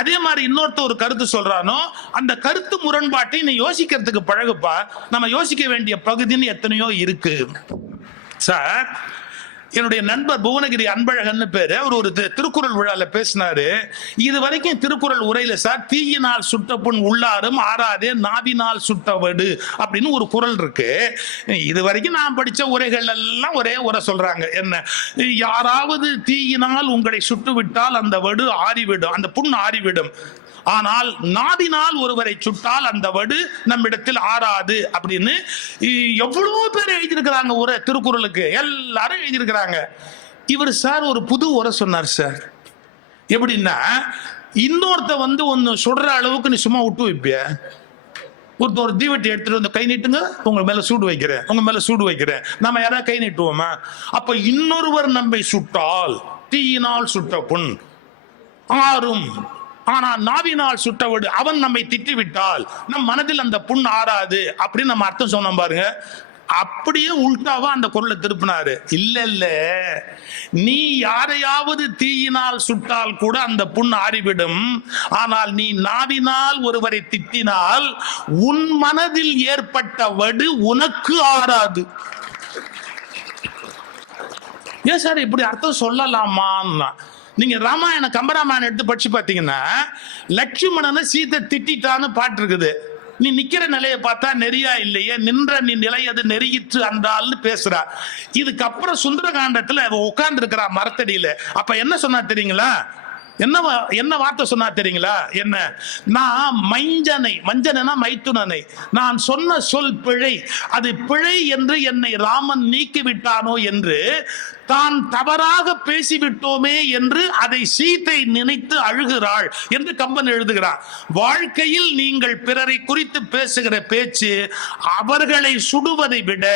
அதே மாதிரி இன்னொருத்த ஒரு கருத்து சொல்றானோ அந்த கருத்து முரண்பாட்டை நீ யோசிக்கிறதுக்கு பழகுப்பா. நம்ம யோசிக்க வேண்டிய பகுதின்னு எத்தனையோ இருக்கு சார். என்னுடைய நண்பர் புவனகிரி அன்பழகன் பேரு, அவர் ஒரு திருக்குறள் விழால பேசினாரு. இது வரைக்கும் திருக்குறள் உரையில சார், தீயினால் சுட்ட புண் உள்ளாரும் ஆறாதே நாவினால் சுட்டவடு அப்படின்னு ஒரு குறள் இருக்கு. இது வரைக்கும் நான் படிச்ச உரைகள் எல்லாம் ஒரே உரை சொல்றாங்க, என்ன, யாராவது தீயினால் உங்களை சுட்டு விட்டால் அந்த வடு ஆறிவிடும், அந்த புண் ஆறிவிடும். ஆனால் நாவினால் ஒருவரை சுட்டால் அந்த வடு நம்மிடத்தில் ஆறாது அப்படின்னு எவ்வளவு பேர் எழுதியிருக்கிறாங்க உரை திருக்குறளுக்கு, எல்லாரும் எழுதியிருக்கிறாங்க. இவர் சார் ஒரு புது உரை சொன்னார் சார். எப்படின்னா, இன்னொருத்த வந்து ஒன்னு சொல்ற அளவுக்கு நீ சும்மா விட்டு வைப்பிய, ஒரு தீவட்டி எடுத்துட்டு வந்து கை நீட்டுங்க, உங்க மேல சூடு வைக்கிறேன், உங்க மேல சூடு வைக்கிறேன், நம்ம யாராவது கை நீட்டுவோமா? அப்ப இன்னொருவர் நம்மை சுட்டால் தீயினால் சுட்ட புண் ஆறும், ஆனால் நாவினால் சுட்டவடு அவன் நம்மை திட்டிவிட்டால் நம் மனதில் அந்த புண் ஆறாது அப்படின்னு நம்ம அர்த்தம் சொன்னோம் பாருங்க. அப்படியே உள்டாவா அந்த குரலை திருப்பினாரு. இல்ல, நீ யாரையாவது தீயினால் சுட்டால் கூட அந்த புண் ஆறிவிடும், ஆனால் நீ நாவினால் ஒருவரை திட்டினால் உன் மனதில் ஏற்பட்ட வடு உனக்கு ஆறாது. ஏன் சார் இப்படி அர்த்தம் சொல்லலாமா? நீங்க ராமாயண கம்பராமாயணம் எடுத்து படிச்சு பாத்தீங்கன்னா, லட்சுமணனை சீதை திட்டான்னு பாட்டு இருக்குது. நீ நிக்கிற நிலையை பார்த்தா நெறியா இல்லையே, நின்ற நீ நிலை அது நெறியிற்று அன்றால்னு பேசுறா. இதுக்கப்புறம் சுந்தரகாண்டத்துல உட்கார்ந்து இருக்கிறா மரத்தடியில. அப்ப என்ன சொன்னா தெரியுங்களா? என்ன வார்த்தை சொன்னா தெரியுங்களா? என்ன, நான் மஞ்சனா மைத்துனனை நான் சொன்ன சொல் பிழை, அது பிழை என்று என்னை ராமன் நீக்கி விட்டானோ என்று தான் தவறாக பேசிவிட்டோமே என்று அதை சீதை நினைத்து அழுகிறாள் என்று கம்பன் எழுதுகிறார். வாழ்க்கையில் நீங்கள் பிறரை குறித்து பேசுகிற பேச்சு அவர்களை சுடுவதை விட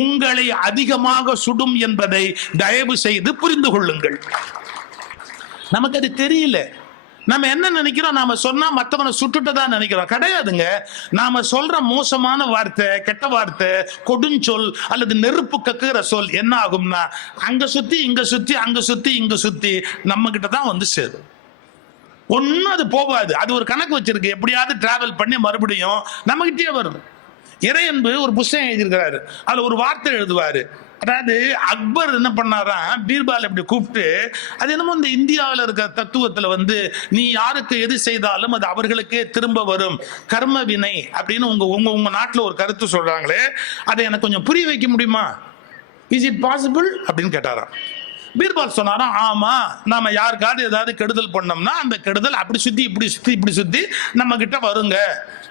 உங்களை அதிகமாக சுடும் என்பதை தயவு செய்து புரிந்து கொள்ளுங்கள். நமக்கு அது தெரியல. நம்ம என்ன நினைக்கிறோம், நாம சொன்னா மத்தவனை சுட்டுட்டு தான் நினைக்கிறோம். கிடையாதுங்க. நாம சொல்ற மோசமான வார்த்தை, கெட்ட வார்த்தை, கொடுஞ்சொல் அல்லது நெருப்பு கக்குற சொல் என்ன ஆகும்னா, அங்க சுத்தி இங்க சுத்தி அங்க சுத்தி இங்க சுத்தி நம்ம கிட்ட தான் வந்து சேரும். ஒன்னும் அது போகாது. அது ஒரு கணக்கு வச்சிருக்கு, எப்படியாவது டிராவல் பண்ணி மறுபடியும் நம்ம கிட்டே வரும். இறையன்பு ஒரு புத்தகம் எழுதியிருக்கிறாரு, அதுல ஒரு வார்த்தை எழுதுவாரு. அதாவது அக்பர் என்ன பண்ணாரா, பீர்பால் அப்படி கூப்பிட்டு, அது என்னமோ இந்த இந்தியாவில் இருக்கிற தத்துவத்துல வந்து நீ யாருக்கு எது செய்தாலும் அது அவர்களுக்கே திரும்ப வரும், கர்ம வினை அப்படின்னு உங்க நாட்டுல ஒரு கருத்து சொல்றாங்களே, அதை எனக்கு கொஞ்சம் புரிய வைக்க முடியுமா? இஸ் இட் பாசிபிள் அப்படின்னு கேட்டாராம். பீர்பால் சொன்னாராம், ஆமா, நாம யாருக்காவது ஏதாவது கெடுதல் பண்ணோம்னா அந்த கெடுதல் அப்படி சுத்தி இப்படி சுத்தி இப்படி சுத்தி நம்ம கிட்ட வருங்க.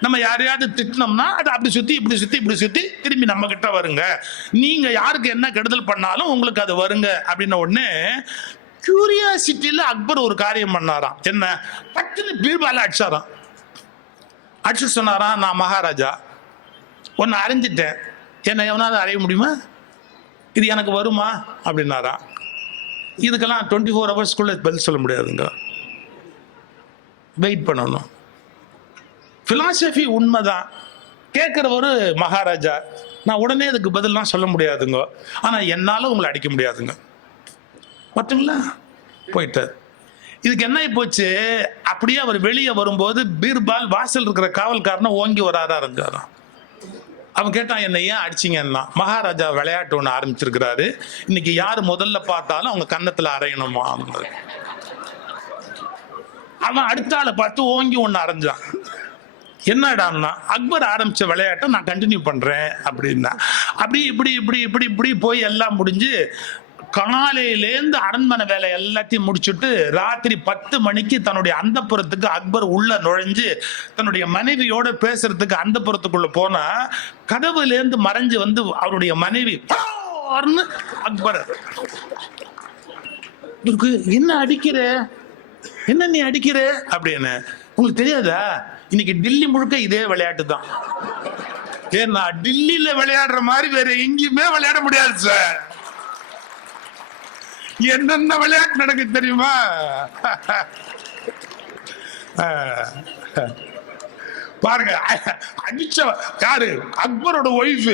நம்ம யாரையாவது திட்டினோம்னா அது அப்படி சுத்தி இப்படி சுத்தி இப்படி சுத்தி திரும்பி நம்ம கிட்ட வருங்க. நீங்க யாருக்கு என்ன கெடுதல் பண்ணாலும் உங்களுக்கு அது வருங்க அப்படின்ன உடனே கியூரியாசிட்டியில அக்பர் ஒரு காரியம் பண்ணாராம். என்ன, பட்டுன்னு பீர்பால அடிச்சாராம். அடிச்சு சொன்னாராம், நான் மகாராஜா ஒன்னு அறிஞ்சிட்டேன், என்ன எவனாவது அறைய முடியுமா? இது எனக்கு வருமா அப்படின்னாராம். இதுக்கெல்லாம் 24 ஹவர்ஸ்க்குள்ள பதில் சொல்ல முடியாதுங்க, வெயிட் பண்ணணும். பிலாசபி உண்மைதான், கேட்கிறவரு மகாராஜா, நான் உடனே அதுக்கு பதிலாம் சொல்ல முடியாதுங்க, ஆனா என்னால உங்களை அடிக்க முடியாதுங்க. மட்டுங்களா போயிட்டார். இதுக்கு என்ன போச்சு, அப்படியே அவர் வெளியே வரும்போது பீர்பால் வாசல் இருக்கிற காவல்காரனை ஓங்கி வராரா இருந்தாராம். அவன் கேட்டான், என்ன ஏன் அடிச்சிங்கன்னா, மகாராஜா விளையாட்டு ஒன்று ஆரம்பிச்சிருக்கிறாரு, இன்னைக்கு யாரு முதல்ல பார்த்தாலும் அவங்க கன்னத்துல அரையணுமா. அவன் அடுத்த ஆளை பார்த்து ஓங்கி ஒன்னு அரைஞ்சான். என்னடான்னா, அக்பர் ஆரம்பிச்ச விளையாட்டை நான் கண்டினியூ பண்றேன் அப்படின்னா. அப்படி இப்படி இப்படி இப்படி இப்படி போய் எல்லாம் முடிஞ்சு காலையிலேருந்து அரண்மனை வேலை எல்லாத்தையும் முடிச்சுட்டு ராத்திரி 10 மணிக்கு தன்னுடைய அந்தப்புறத்துக்கு அக்பர் உள்ள நுழைஞ்சு தன்னுடைய மனைவியோட பேசுறதுக்கு அந்தப்புறத்துக்குள்ள போனா, கதவுலேருந்து மறைஞ்சு வந்து அவருடைய மனைவி அக்பர், என்ன அடிக்கிற, என்ன நீ அடிக்கிற அப்படின்னு. உங்களுக்கு தெரியாதா, இன்னைக்கு டில்லி முழுக்க இதே விளையாட்டு தான். ஏன்னா டில்லியில விளையாடுற மாதிரி வேற எங்கேயுமே விளையாட முடியாது சார். என்னென்ன விளையாட்டு நடக்கு தெரியுமா? பாருங்க, அடிச்ச யாரு, அக்பரோட ஒய்ஃப்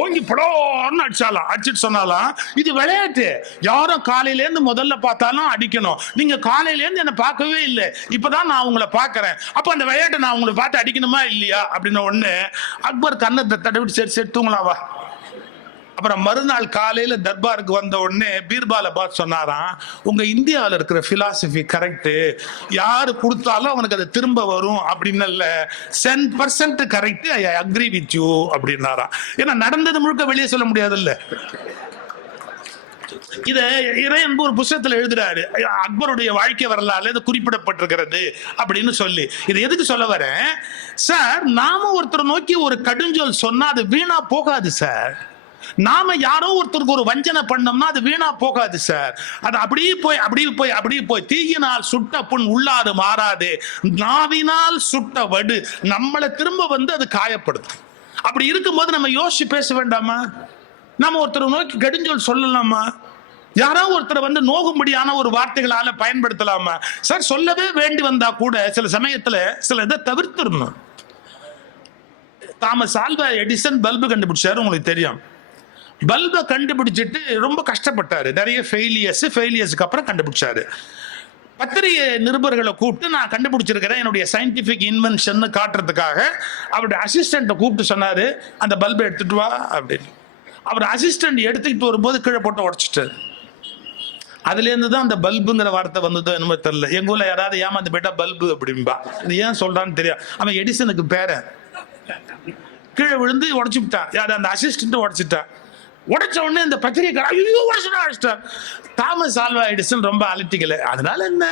ஓங்கி படோன்னு அடிச்சாலாம், அடிச்சுட்டு சொன்னாலாம் இது விளையாட்டு, யாரும் காலையில இருந்து முதல்ல பார்த்தாலும் அடிக்கணும், நீங்க காலையில இருந்து என்ன பார்க்கவே இல்லை, இப்பதான் நான் உங்களை பாக்குறேன், அப்ப அந்த விளையாட்டை நான் உங்களை பார்த்து அடிக்கணுமா இல்லையா அப்படின்னு ஒண்ணு அக்பர் கண்ணத்தை தடவிட்டு சரி சரி தூங்கலாவா. அப்புறம் மறுநாள் காலையில தர்பாருக்கு வந்த உடனே பீர்பாலை பார்த்து சொன்னாராம், உங்க இந்தியாவில் இருக்கிற பிலாசபி கரெக்ட், யாரு கொடுத்தாலும் அவனுக்கு அது திரும்ப வரும் அப்படின்னு 10% correct, I agree with you அப்படின்னாராம். ஏன்னா நடந்தது முழுக்க வெளியே சொல்ல முடியாது இல்ல. இத இறையன்பு ஒரு புத்தகத்தில் எழுதுறாரு, அக்பருடைய வாழ்க்கை வரலாறு இது குறிப்பிடப்பட்டிருக்கிறது அப்படின்னு சொல்லி. இது எதுக்கு சொல்ல வரேன் சார், நாம ஒருத்தரை நோக்கி ஒரு கடுஞ்சொல் சொன்னா அது வீணா போகாது சார். நாம யாரோ ஒருத்தருக்கு ஒரு வஞ்சனை பண்ணோம்னா அது வீணா போகாது சார். அது அப்படியே போய் தீயினால் சுட்ட புண் உள்ளாறு மாறாது, நாவினால் சுட்ட வடு நம்மளை திரும்ப வந்து அது காயப்படுத்தும். அப்படி இருக்கும்போது நம்ம யோசிச்சு பேச வேண்டாமா? நம்ம ஒருத்தரை நோக்கி கடுஞ்சொல் சொல்லலாமா? யாரோ ஒருத்தரை வந்து நோகும்படியான ஒரு வார்த்தைகளால பயன்படுத்தலாமா சார்? சொல்லவே வேண்டி வந்தா கூட சில சமயத்துல சில இதை தவிர்த்திடணும். தாமஸ் ஆல்வா எடிசன் பல்பு கண்டுபிடிச்சாரு, உங்களுக்கு தெரியும். பல்பை கண்டுபிடிச்சிட்டு ரொம்ப கஷ்டப்பட்டாரு, நிறைய ஃபெயிலியர்ஸ்க்கு அப்புறம் கண்டுபிடிச்சாரு. பத்திரிகை நிருபர்களை கூப்பிட்டு நான் கண்டுபிடிச்சிருக்கிறேன் என்னுடைய சயின்டிபிக் இன்வென்ஷன் காட்டுறதுக்காக அவருடைய அசிஸ்டண்ட்டை கூப்பிட்டு சொன்னாரு, அந்த பல்பை எடுத்துட்டு வா அப்படின்னு. அவர் அசிஸ்டன்ட் எடுத்துக்கிட்டு வரும்போது கீழே போட்டு உடைச்சிட்டாரு. அதுல இருந்து தான் அந்த பல்புங்கிற வார்த்தை வந்ததோ என்னமோ தெரியல. எங்க ஊர்ல யாராவது ஏமாந்து போயிட்டா பல்பு அப்படின்பா. அது ஏன் சொல்றான்னு தெரியும். அவன் எடிசனுக்கு பேரன். கீழே விழுந்து உடைச்சு விட்டான். யார்? அந்த அசிஸ்டன்ட் உடைச்சிட்டான். உடைச்ச உடனே இந்த பத்திரிகை உடைச்சிட்டான். தாமஸ் ஆல்வா எடிசன் ரொம்ப அலட்டிக்கல. அதனால என்ன,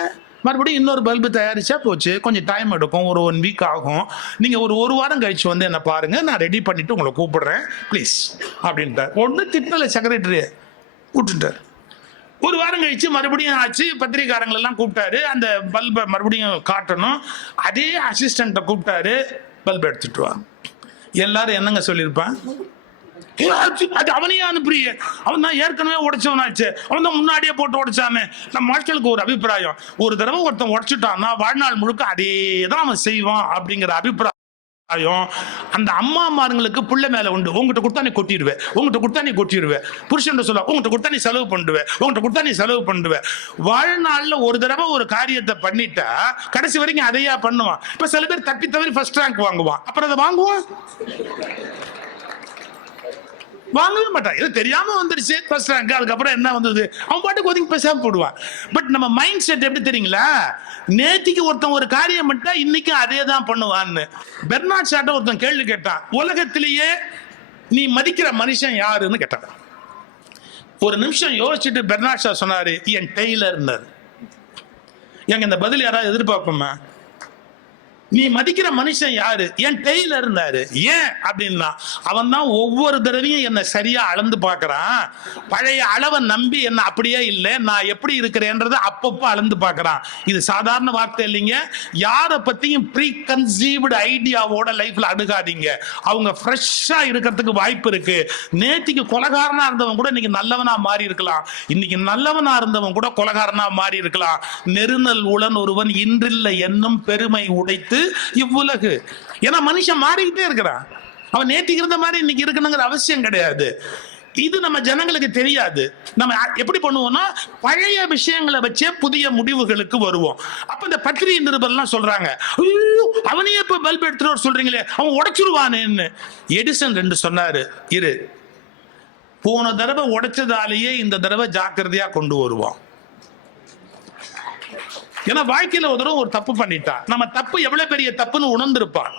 மறுபடியும் இன்னொரு பல்பு தயாரிச்சா போச்சு. கொஞ்சம் டைம் எடுக்கும், ஒரு 1 வீக் ஆகும். நீங்க ஒரு வாரம் கழிச்சு வந்து என்ன பாருங்க, நான் ரெடி பண்ணிட்டு உங்களை கூப்பிடுறேன் ப்ளீஸ் அப்படின்ட்டார். ஒண்ணு திட்டல, செக்ரட்டரி கூப்பிட்டுட்டார். ஒரு வாரம் கழிச்சு மறுபடியும் ஆச்சு, பத்திரிகாரங்கள் எல்லாம் கூப்பிட்டாரு, அந்த பல்பை மறுபடியும் காட்டணும். அதே அசிஸ்டண்ட்டை கூப்பிட்டாரு, பல்பை எடுத்துட்டு வா. எல்லாரும் என்னங்க சொல்லியிருப்பான், அது அவனையே அனுப்புறிய, அவன் தான் ஏற்கனவே உடைச்சவனாச்சு, அவன் தான் முன்னாடியே போட்டு உடைச்சானே. நம்ம மக்களுக்கு ஒரு அபிப்பிராயம், ஒரு தடவை ஒருத்தன் உடைச்சுட்டான்னா வாழ்நாள் முழுக்க அதே தான் அவன் செய்வான் அப்படிங்கிற அபிப்பிராயம் அந்த அம்மாமார்களுக்கு புள்ள மேல உண்டு. உங்ககிட்ட கொடுத்தா நீ கொட்டிடுவேன், உங்ககிட்ட கொடுத்தா நீ கொட்டிடுவேன். புருஷன் சொல்ல உங்ககிட்ட கொடுத்தா நீ செலவு பண்ணுவேன், உங்ககிட்ட கொடுத்தா நீ செலவு பண்ணுவேன். வாழ்நாள்ல ஒரு தடவை ஒரு காரியத்தை பண்ணிட்டா கடைசி வரைக்கும் அதையா பண்ணுவான். இப்ப சில பேர் தப்பி தவறி ஃபர்ஸ்ட் ரேங்க் வாங்குவான், அப்புறம் அதை வாங்குவான் வாங்கவே மாட்டான். இது தெரியாம வந்துருச்சு ஃபர்ஸ்ட் ரேங்க், அதுக்கப்புறம் என்ன வந்தது அவன் பாட்டுக்கு ஒதுங்கி பேசாம போடுவான். பட் நம்ம மைண்ட் செட் எப்படி தெரியுங்களா, நேத்திக்கு ஒருத்தன் ஒரு காரியம் பண்ணிட்டா இன்னைக்கு அதே தான் பண்ணுவான்னு. பெர்னார்ட் ஷாட்ட ஒருத்தன் கேள்வி கேட்டான், உலகத்திலேயே நீ மதிக்கிற மனுஷன் யாருன்னு கேட்டான். ஒரு நிமிஷம் யோசிச்சுட்டு பெர்னார்ட் ஷா சொன்னாரு, என் டெய்லர்னாரு. எங்க இந்த பதில் யாராவது எதிர்பார்ப்போமா? நீ மதிக்கிற மனுஷன் யாரு? என் டெய்லர்னாரு. ஏன் அப்படின்னா, அவன் தான் ஒவ்வொரு தடவையும் என்ன சரியா அளந்து பாக்குறான். பழைய அளவை நம்பி என்ன அப்படியே இல்லை, நான் எப்படி இருக்கிறேன்றத அப்பப்போ அளந்து பாக்குறான். இது சாதாரண வார்த்தை இல்லைங்க. யாரை பத்தியும் ப்ரீ கன்சீவ்டு ஐடியாவோட லைஃப்ல அணுகாதீங்க. அவங்க ஃப்ரெஷ்ஷா இருக்கிறதுக்கு வாய்ப்பு இருக்கு. நேத்திக்கு கொலகாரனா இருந்தவன் கூட இன்னைக்கு நல்லவனா மாறி இருக்கலாம், இன்னைக்கு நல்லவனா இருந்தவன் கூட கொலகாரனா மாறி இருக்கலாம். நெருநல் உளன் ஒருவன் இன்றில்லை என்னும் பெருமை உடைத்து இவ்வுலகு. ஏன்னா மனுஷன் மாறிக்கிட்டே இருக்கிறான். அவன் நேத்திக்கு இருந்த மாதிரி இன்னைக்கு இருக்கணுங்கிற அவசியம் கிடையாது. இது நம்ம ஜனங்களுக்கு தெரியாது. நம்ம எப்படி பண்ணுவோம்னா, பழைய விஷயங்களை வச்சே புதிய முடிவுகளுக்கு வருவோம். அப்ப இந்த பத்திரிகை நிருபர்லாம் சொல்றாங்க, அவனையே இப்ப பல்ப் எடுத்துட்டு சொல்றீங்களே, அவன் உடைச்சிருவானேன்னு. எடிசன் 2 சொன்னாரு, இரு, போன தடவை உடைச்சதாலேயே இந்த தடவை ஜாக்கிரதையா கொண்டு வருவான். ஏன்னா வாழ்க்கையில ஒரு தடவை ஒரு தப்பு பண்ணிட்டான், நம்ம தப்பு எவ்வளவு பெரிய தப்புன்னு உணர்ந்திருப்பான்.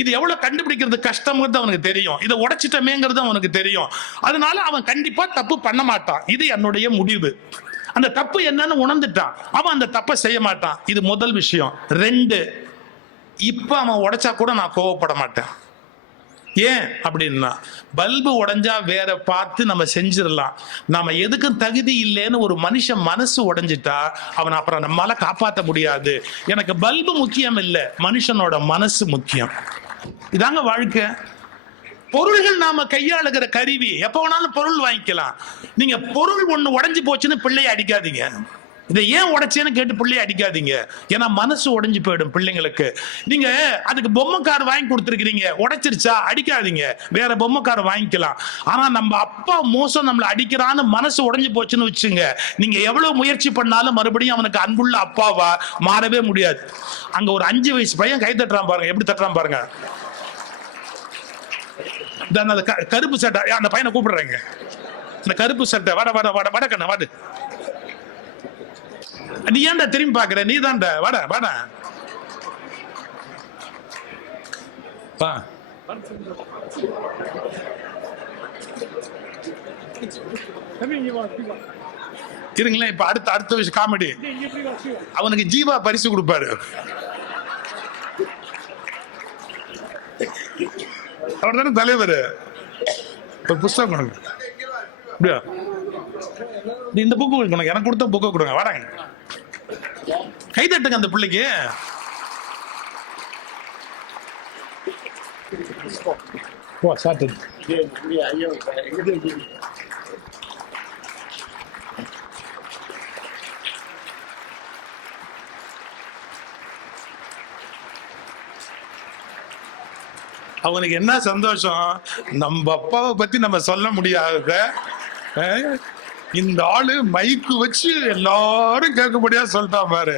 இது எவ்வளவு கண்டுபிடிக்கிறது கஷ்டம்ங்கிறது அவனுக்கு தெரியும், இதை உடைச்சிட்டமேங்கிறது அவனுக்கு தெரியும். அதனால அவன் கண்டிப்பா தப்பு பண்ண மாட்டான். இது என்னுடைய முடிவு. அந்த தப்பு என்னன்னு உணர்ந்துட்டான், அவன் அந்த தப்பை செய்ய மாட்டான். இது முதல் விஷயம். 2, இப்ப அவன் உடைச்சா கூட நான் கோவப்பட மாட்டேன். ஏன் அப்படின்னா பல்பு உடைஞ்சா வேற பார்த்து நம்ம செஞ்சிடலாம். நாம எதுக்கும் தகுதி இல்லைன்னு ஒரு மனுஷன் மனசு உடைஞ்சிட்டா அவன் அப்புறம் நம்மளால காப்பாற்ற முடியாது. எனக்கு பல்பு முக்கியம் இல்லை, மனுஷனோட மனசு முக்கியம். இதாங்க வாழ்க்கை. பொருள்கள் நாம கையாளுகிற கருவி. எப்ப வேணாலும் பொருள் வாங்கிக்கலாம். நீங்க பொருள் ஒண்ணு உடைஞ்சு போச்சுன்னு பிள்ளைய அடிக்காதீங்க. இதை ஏன் உடைச்சேன்னு கேட்டு பிள்ளைய அடிக்காதீங்க. ஏன்னா மனசு உடைஞ்சு போயிடும் பிள்ளைங்களுக்கு. நீங்க அதுக்கு பொம்மை கார் வாங்கி கொடுத்துருக்கீங்க, உடைச்சிருச்சா, அடிக்காதீங்க, வேற பொம்மை கார் வாங்கிக்கலாம். ஆனா நம்ம அப்பா மோசம் நம்மளை அடிக்கிறான்னு மனசு உடைஞ்சு போச்சுன்னு வச்சுங்க, நீங்க எவ்வளவு முயற்சி பண்ணாலும் மறுபடியும் அவனுக்கு அன்புள்ள அப்பாவா மாறவே முடியாது. அங்க ஒரு 5 வயசு பையன் கை தட்டுறான் பாருங்க, எப்படி தட்டுறான் பாருங்க. அந்த கருப்பு சட்டை, அந்த பையனை கூப்பிடுறேங்க. இந்த கருப்பு சட்டை, வட வட வட வடக்கண்ண வாடு. நீ ஏன்டா திரும்பி பாக்குற? நீ தான்டா, வாடா வாடா. இருங்களேன், இப்ப அடுத்த விஷயம் காமெடி. அவனுக்கு ஜீவா பரிசு கொடுப்பாரு. அவர் தானே தலைவர். ஒரு புஸ்தகம் இந்த புக்கு கொடுங்க, எனக்கு கொடுத்த புக்கை கொடுங்க. வராங்க, கை தட்டுங்க அந்த பிள்ளைக்கு. அவனுக்கு என்ன சந்தோஷம், நம்ம அப்பாவை பத்தி நம்ம சொல்ல முடியாத இந்த ஆளு மைக்கு வச்சு எல்லாரும் கேட்கபடியா சொல்லிட்டான் பாரு.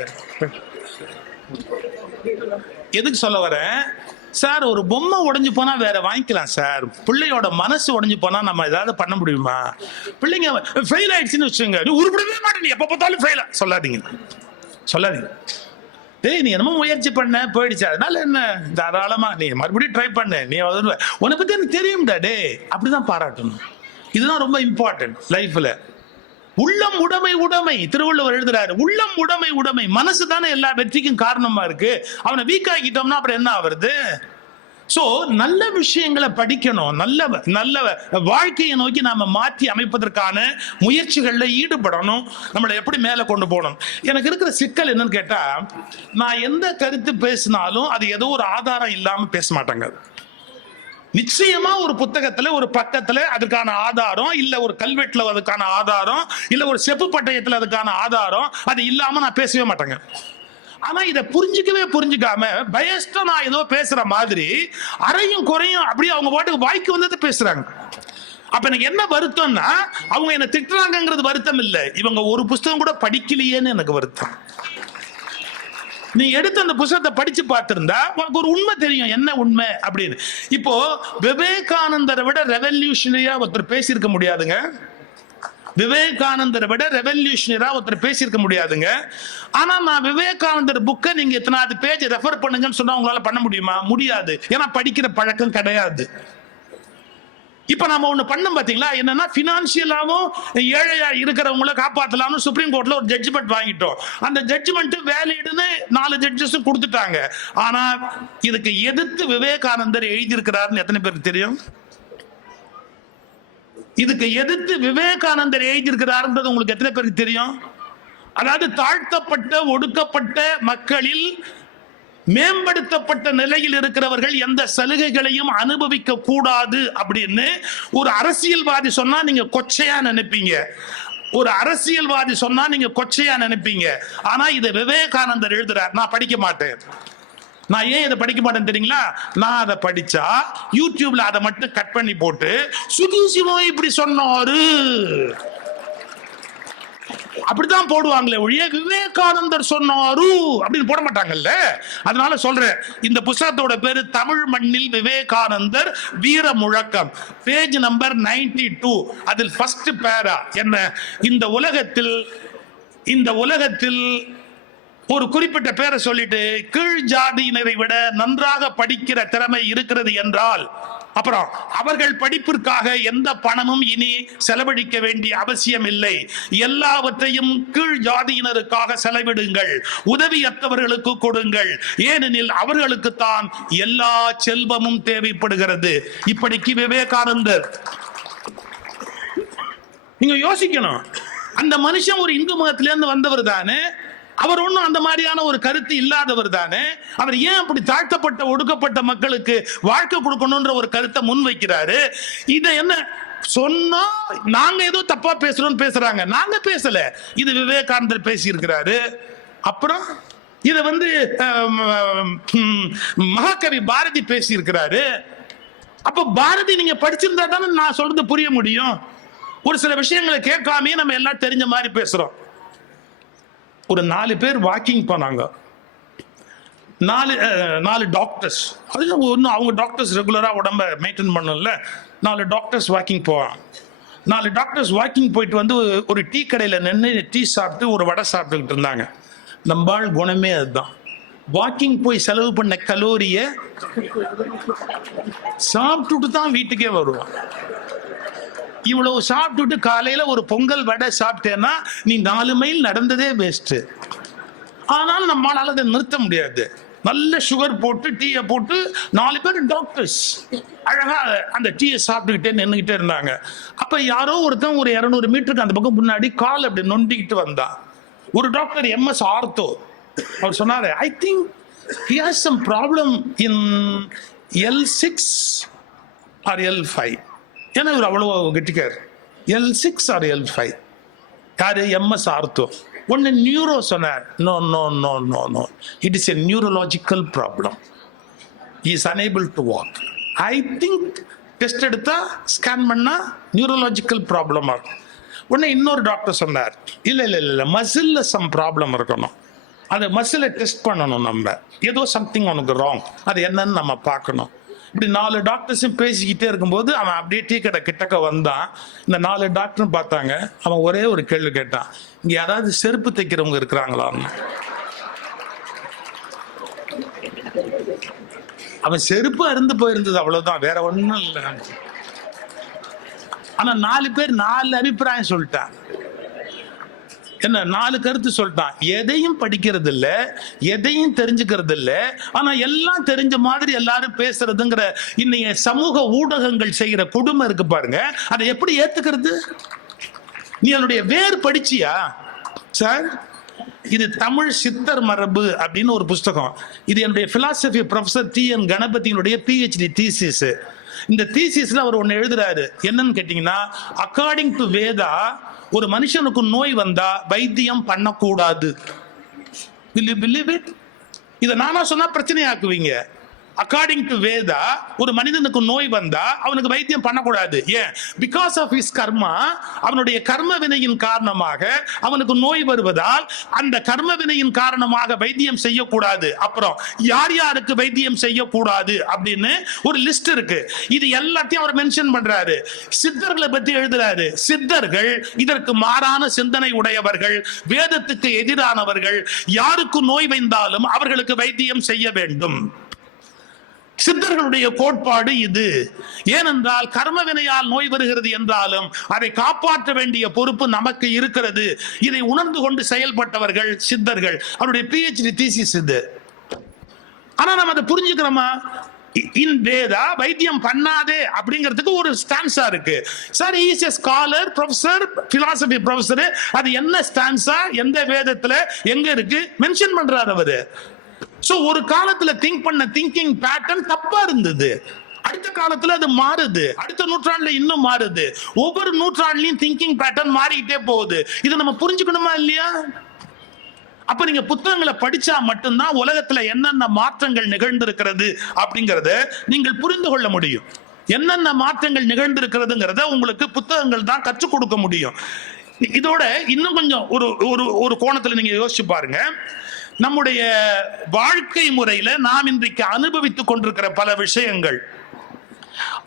எதுக்கு சொல்ல வரேன் சார், ஒரு பொம்மை உடைஞ்சு போனா வேற வாங்கிக்கலாம் சார். பிள்ளையோட மனசு உடைஞ்சு போனா நம்ம ஏதாவது பண்ண முடியுமா? பிள்ளைங்க ஃபெயில் ஆயிடுச்சுன்னு வச்சுங்க, நீ உருப்படவே மாட்டேன், நீ எப்ப பார்த்தாலும் ஃபெயில் சொல்லாதீங்க. நீ என்னமோ முயற்சி பண்ண போயிடுச்சு, அதனால என்ன, தாராளமா நீ மறுபடியும் ட்ரை பண்ணு, நீ உன்னை பத்தி எனக்கு தெரியும்டா டே, அப்படிதான் பாராட்டணும். இதுதான் ரொம்ப இம்பார்ட்டன்ட் லைஃப்ல. உள்ளம் உடைமை திருவள்ளுவர் எழுதுறாரு. உள்ளம் உடைமை, மனசு தானே எல்லா வெற்றிக்கும் காரணமா இருக்கு. அவனை வீக் ஆகிட்டோம்னா அப்புறம் என்ன ஆகுறது? சோ நல்ல விஷயங்களை படிக்கணும், நல்ல வாழ்க்கையை நோக்கி நாம மாற்றி அமைப்பதற்கான முயற்சிகள்ல ஈடுபடணும். நம்மளை எப்படி மேல கொண்டு போகணும். எனக்கு இருக்கிற சிக்கல் என்னன்னு கேட்டா, நான் எந்த கருத்து பேசினாலும் அது ஏதோ ஒரு ஆதாரம் இல்லாம பேச மாட்டாங்க. நிச்சயமா ஒரு புத்தகத்துல ஒரு பக்கத்துல அதுக்கான ஆதாரம், இல்ல ஒரு கல்வெட்டுல அதுக்கான ஆதாரம், இல்ல ஒரு செப்பு பட்டயத்துல அதுக்கான ஆதாரம், அது இல்லாம நான் பேசவே மாட்டேங்க. ஆனா இதை புரிஞ்சுக்காம பயஸ்டா நான் ஏதோ பேசுற மாதிரி அறையும் குறையும் அப்படியே அவங்க பாட்டுக்கு வாய்க்கு வந்ததை பேசுறாங்க. அப்ப எனக்கு என்ன வருத்தம்னா, அவங்க என்ன திட்டுறாங்கிறது வருத்தம் இல்ல, இவங்க ஒரு புத்தகம் கூட படிக்கலையேன்னு எனக்கு வருத்தம். நீ எடுத்து அந்த புத்தகத்தை படிச்சு பார்த்திருந்தா உனக்கு ஒரு உண்மை தெரியும், என்ன உண்மை அப்படின்னு. இப்போ விவேகானந்தரை விட ரெவல்யூஷனரியா ஒருத்தர் பேசியிருக்க முடியாதுங்க. விவேகானந்தரை விட ரெவல்யூஷனரா ஒருத்தர் பேசியிருக்க முடியாதுங்க. ஆனா நான் விவேகானந்தர் புக்கை நீங்க எத்தனாவது பேஜ் ரெஃபர் பண்ணுங்கன்னு சொன்னா உங்களால பண்ண முடியுமா? முடியாது. ஏன்னா படிக்கிற பழக்கம் கிடையாது. இப்ப நம்ம ஒண்ணு பண்ணோம் பாத்தீங்களா, என்னன்னா பினான்சியலாவும் ஏழையா இருக்கிறவங்கள காப்பாற்றலாம்னு சுப்ரீம் கோர்ட்ல ஒரு ஜட்ஜ்மெண்ட் வாங்கிட்டோம். அந்த ஜட்ஜ்மெண்ட் வேலிடுன்னு 4 ஜட்ஜஸும் கொடுத்துட்டாங்க. ஆனா இதுக்கு எதிர்த்து விவேகானந்தர் எழுதியிருக்கிறாருன்னு எத்தனை பேருக்கு தெரியும்? இதுக்கு எதிர்த்து விவேகானந்தர் எழுதியிருக்கிறாருன்றது உங்களுக்கு எத்தனை பேருக்கு தெரியும்? அதாவது தாழ்த்தப்பட்ட ஒடுக்கப்பட்ட மக்களில் மேம்படுத்தப்பட்ட நிலையில் இருக்கிறவர்கள் எந்த சலுகைகளையும் அனுபவிக்க கூடாது அப்படின்னு ஒரு அரசியல்வாதி சொன்னா நீங்க கொச்சையா நினைப்பீங்க. ஒரு அரசியல்வாதி சொன்னா நீங்க கொச்சையா நினைப்பீங்க. ஆனா இதை விவேகானந்தர் எழுதுறார். நான் படிக்க மாட்டேன். நான் ஏன் இதை படிக்க மாட்டேன்னு தெரியுங்களா? நான் அதை படிச்சா யூடியூப்ல அதை மட்டும் கட் பண்ணி போட்டு சுதீசிவம் இப்படி சொன்னாரு அப்படித்தான் போடுவாங்களே ஒழிய விவேகானந்தர் சொன்னாரு அப்படின்னு போட மாட்டாங்கல்ல. அதனால சொல்றேன், இந்த புத்தகத்தோட பேரு தமிழ் மண்ணில் விவேகானந்தர் வீர முழக்கம், பேஜ் நம்பர் 92. அதில் ஃபர்ஸ்ட் பேரா என்ன, இந்த உலகத்தில் ஒரு குறிப்பிட்ட பேரை சொல்லிட்டு கீழ் ஜாதியினரை விட நன்றாக படிக்கிற திறமை இருக்கிறது என்றால் அப்புறம் அவர்கள் படிப்பிற்காக எந்த பணமும் இனி செலவழிக்க வேண்டிய அவசியம் இல்லை. எல்லாவற்றையும் கீழ் ஜாதியினருக்காக செலவிடுங்கள், உதவியற்றவர்களுக்கு கொடுங்கள், ஏனெனில் அவர்களுக்கு தான் எல்லா செல்வமும் தேவைப்படுகிறது. இப்படிக்கு விவேகானந்தர். நீங்க யோசிக்கணும், அந்த மனுஷன் ஒரு இந்து மதத்திலிருந்து வந்தவர் தானே, அவர் ஒன்றும் அந்த மாதிரியான ஒரு கருத்து இல்லாதவர் தானே. அவர் ஏன் அப்படி தாழ்த்தப்பட்ட ஒடுக்கப்பட்ட மக்களுக்கு வாழ்க்கை கொடுக்கணும்ன்ற ஒரு கருத்தை முன் வைக்கிறாரு? இதை என்ன சொன்னா நாங்க ஏதோ தப்பா பேசுறோம்னு பேசுறாங்க. நாங்க பேசல, இது விவேகானந்தர் பேசி இருக்கிறாரு. அப்புறம் இத மகாகவி பாரதி பேசி இருக்கிறாரு. அப்ப பாரதி நீங்க படிச்சிருந்தா தானே நான் சொல்றது புரிய முடியும். ஒரு சில விஷயங்களை கேட்காமே நம்ம எல்லாம் தெரிஞ்ச மாதிரி பேசுறோம். ஒரு 4 பேர் வாக்கிங் போனாங்க, 4 டாக்டர்ஸ். அது ஒன்றும் அவங்க டாக்டர்ஸ் ரெகுலரா உடம்ப மெயின்டைன் பண்ணல. 4 டாக்டர்ஸ் வாக்கிங் போவாங்க. 4 டாக்டர்ஸ் வாக்கிங் போயிட்டு வந்து ஒரு டீ கடையில் நின்று டீ சாப்பிட்டு ஒரு வடை சாப்பிட்டுக்கிட்டு இருந்தாங்க. நம்பாள் குணமே அதுதான். வாக்கிங் போய் செலவு பண்ண கலோரியை சாப்பிட்டுட்டு தான் வீட்டுக்கே வருவான். இவ்வளவு சாப்பிட்டுட்டு காலையில ஒரு பொங்கல் வடை சாப்பிட்டேன்னா நீ 4 மைல் நடந்ததே வேஸ்ட். ஆனால் நம்மளால அதை நிறுத்த முடியாது. நல்ல சுகர் போட்டு டீயை போட்டு 4 பேர் டாக்டர்ஸ் அழகா அந்த டீயை சாப்பிட்டுக்கிட்டே நின்றுகிட்டே இருந்தாங்க. அப்ப யாரோ ஒருத்தன் ஒரு 200 மீட்டருக்கு அந்த பக்கம் முன்னாடி கால் அப்படி நொண்டிக்கிட்டு வந்தான். ஒரு டாக்டர் MS ஆர்த்தோ. அவர் சொன்னாரு, I think he has some problem in L6 or L5. ஏன்னா இவர் அவ்வளவு கெட்டிக்கார். L6 or L5. யாரு? MS ortho. ஒன்னு நியூரோ சொன்னார். No no no no no, it is a neurological problem. Is unable to walk. I think test எடுத்தா scan பண்ணா neurological problem ஆகும். உடனே இன்னொரு டாக்டர் சொன்னார், இல்ல இல்ல இல்ல மசில்ல சம் ப்ராப்ளம் இருக்கணும், அந்த மசிலை டெஸ்ட் பண்ணணும், நம்ம ஏதோ சம்திங் உனக்கு ராங், அது என்னன்னு நம்ம பார்க்கணும். இப்படி 4 டாக்டர்ஸும் பேசிக்கிட்டே இருக்கும்போது அவன் அப்படியே டீ கடை கிட்டக்க வந்தான். இந்த 4 டாக்டரும் பார்த்தாங்க. அவன் ஒரே ஒரு கேள்வி கேட்டான், இங்க யாராவது செருப்பு தைக்கிறவங்க இருக்கிறாங்களான்னு. அவன் செருப்பு அருந்து போயிருந்தது, அவ்வளவுதான், வேற ஒண்ணும் இல்லை. ஆனா 4 பேர் 4 அபிப்பிராயம் சொல்லிட்டான். என்ன 4 கருத்து சொல்லிட்டான். எதையும் படிக்கிறது இல்ல, எதையும் தெரிஞ்சுக்கிறது இல்ல, ஆனா எல்லாம் தெரிஞ்ச மாதிரி எல்லாரும் பேசுறதுங்கிற இன்னைய சமூக ஊடகங்கள் செய்யற கொடுமை இருக்கு பாருங்க. அதை எப்படி ஏத்துக்கிறது? நீ அதனுடைய வேர் படிச்சியா சார்? இது தமிழ் சித்தர் மரபு அப்படின்னு ஒரு புஸ்தகம். இது என்னுடைய philosophy professor TN கணபதியினுடைய PhD thesis. இந்த தீசிஸ்ல அவர் ஒன்னு எழுதுறாரு. என்னன்னு கேட்டீங்கன்னா, அக்கார்டிங் டு வேதா ஒரு மனுஷனுக்கு நோய் வந்தா வைத்தியம் பண்ணக்கூடாது. Will you believe it? இதை நானா சொன்னா பிரச்சனையாக்குவீங்க. அக்கார்டிங் டு வேதா ஒரு மனிதனுக்கு நோய் வந்தா அவனுக்கு வைத்தியம் பண்ணக்கூடாது. ஏன்? பிகாஸ் ஆஃப் ஹிஸ் கர்மா. அவனுடைய கர்ம வினையின் காரணமாக அவனுக்கு நோய் வருவதால் அந்த கர்ம வினையின் காரணமாக வைத்தியம் செய்யக்கூடாது. அப்புறம் யார் யாருக்கு வைத்தியம் செய்யக்கூடாது அப்படின்னு ஒரு லிஸ்ட் இருக்கு. இது எல்லாத்தையும் அவர் மென்ஷன் பண்றாரு. சித்தர்களை பத்தி எழுதுறாரு. சித்தர்கள் இதற்கு மாறான சிந்தனை உடையவர்கள், வேதத்துக்கு எதிரானவர்கள். யாருக்கு நோய் வந்தாலும் அவர்களுக்கு வைத்தியம் செய்ய வேண்டும். சித்தர்களுடைய கோட்பாடு இது. ஏனென்றால் கர்ம வினையால் நோய் வருகிறது என்றாலும் அதை காப்பாற்ற வேண்டிய பொறுப்பு நமக்கு இருக்கிறது. இதை உணர்ந்து கொண்டு செயல்பட்டவர்கள் சித்தர்கள். அவருடைய PhD தீசிஸ் இது. ஆனா நம்ம அதை புரிஞ்சுக்கிறோமா? இன் வேதா வைத்தியம் பண்ணாதே அப்படிங்கிறதுக்கு ஒரு ஸ்டான்ஸா இருக்கு. Sir is a scholar, professor, philosophy professor. அது என்ன ஸ்டான்ஸா, எந்த வேதத்துல எங்க இருக்கு மென்ஷன் பண்றாரு அவரு. சோ ஒரு காலத்துல திங்க் பண்ண திங்கிங் பேட்டர்ன் தப்பா இருந்தது. அடுத்த காலத்துல அது மாறுது. அடுத்த நூற்றாண்டுல இன்னும் மாறுது. ஒவ்வொரு நூற்றாண்டுலயும் திங்கிங் பேட்டர்ன் மாறிக்கிட்டே போகுது. இதை நம்ம புரிஞ்சுக்கணுமா இல்லையா? அப்ப நீங்க புத்தகங்களை படிச்சா மட்டும்தான் உலகத்துல என்னென்ன மாற்றங்கள் நிகழ்ந்திருக்கிறது அப்படிங்கறத நீங்கள் புரிந்து கொள்ள முடியும். என்னென்ன மாற்றங்கள் நிகழ்ந்திருக்கிறதுங்கிறத உங்களுக்கு புத்தகங்கள் தான் கற்றுக் கொடுக்க முடியும். இதோட இன்னும் கொஞ்சம் ஒரு கோணத்துல நீங்க யோசிச்சு பாருங்க. நம்முடைய வாழ்க்கை முறையில நாம் இன்றைக்கு அனுபவித்துக் கொண்டிருக்கிற பல விஷயங்கள்,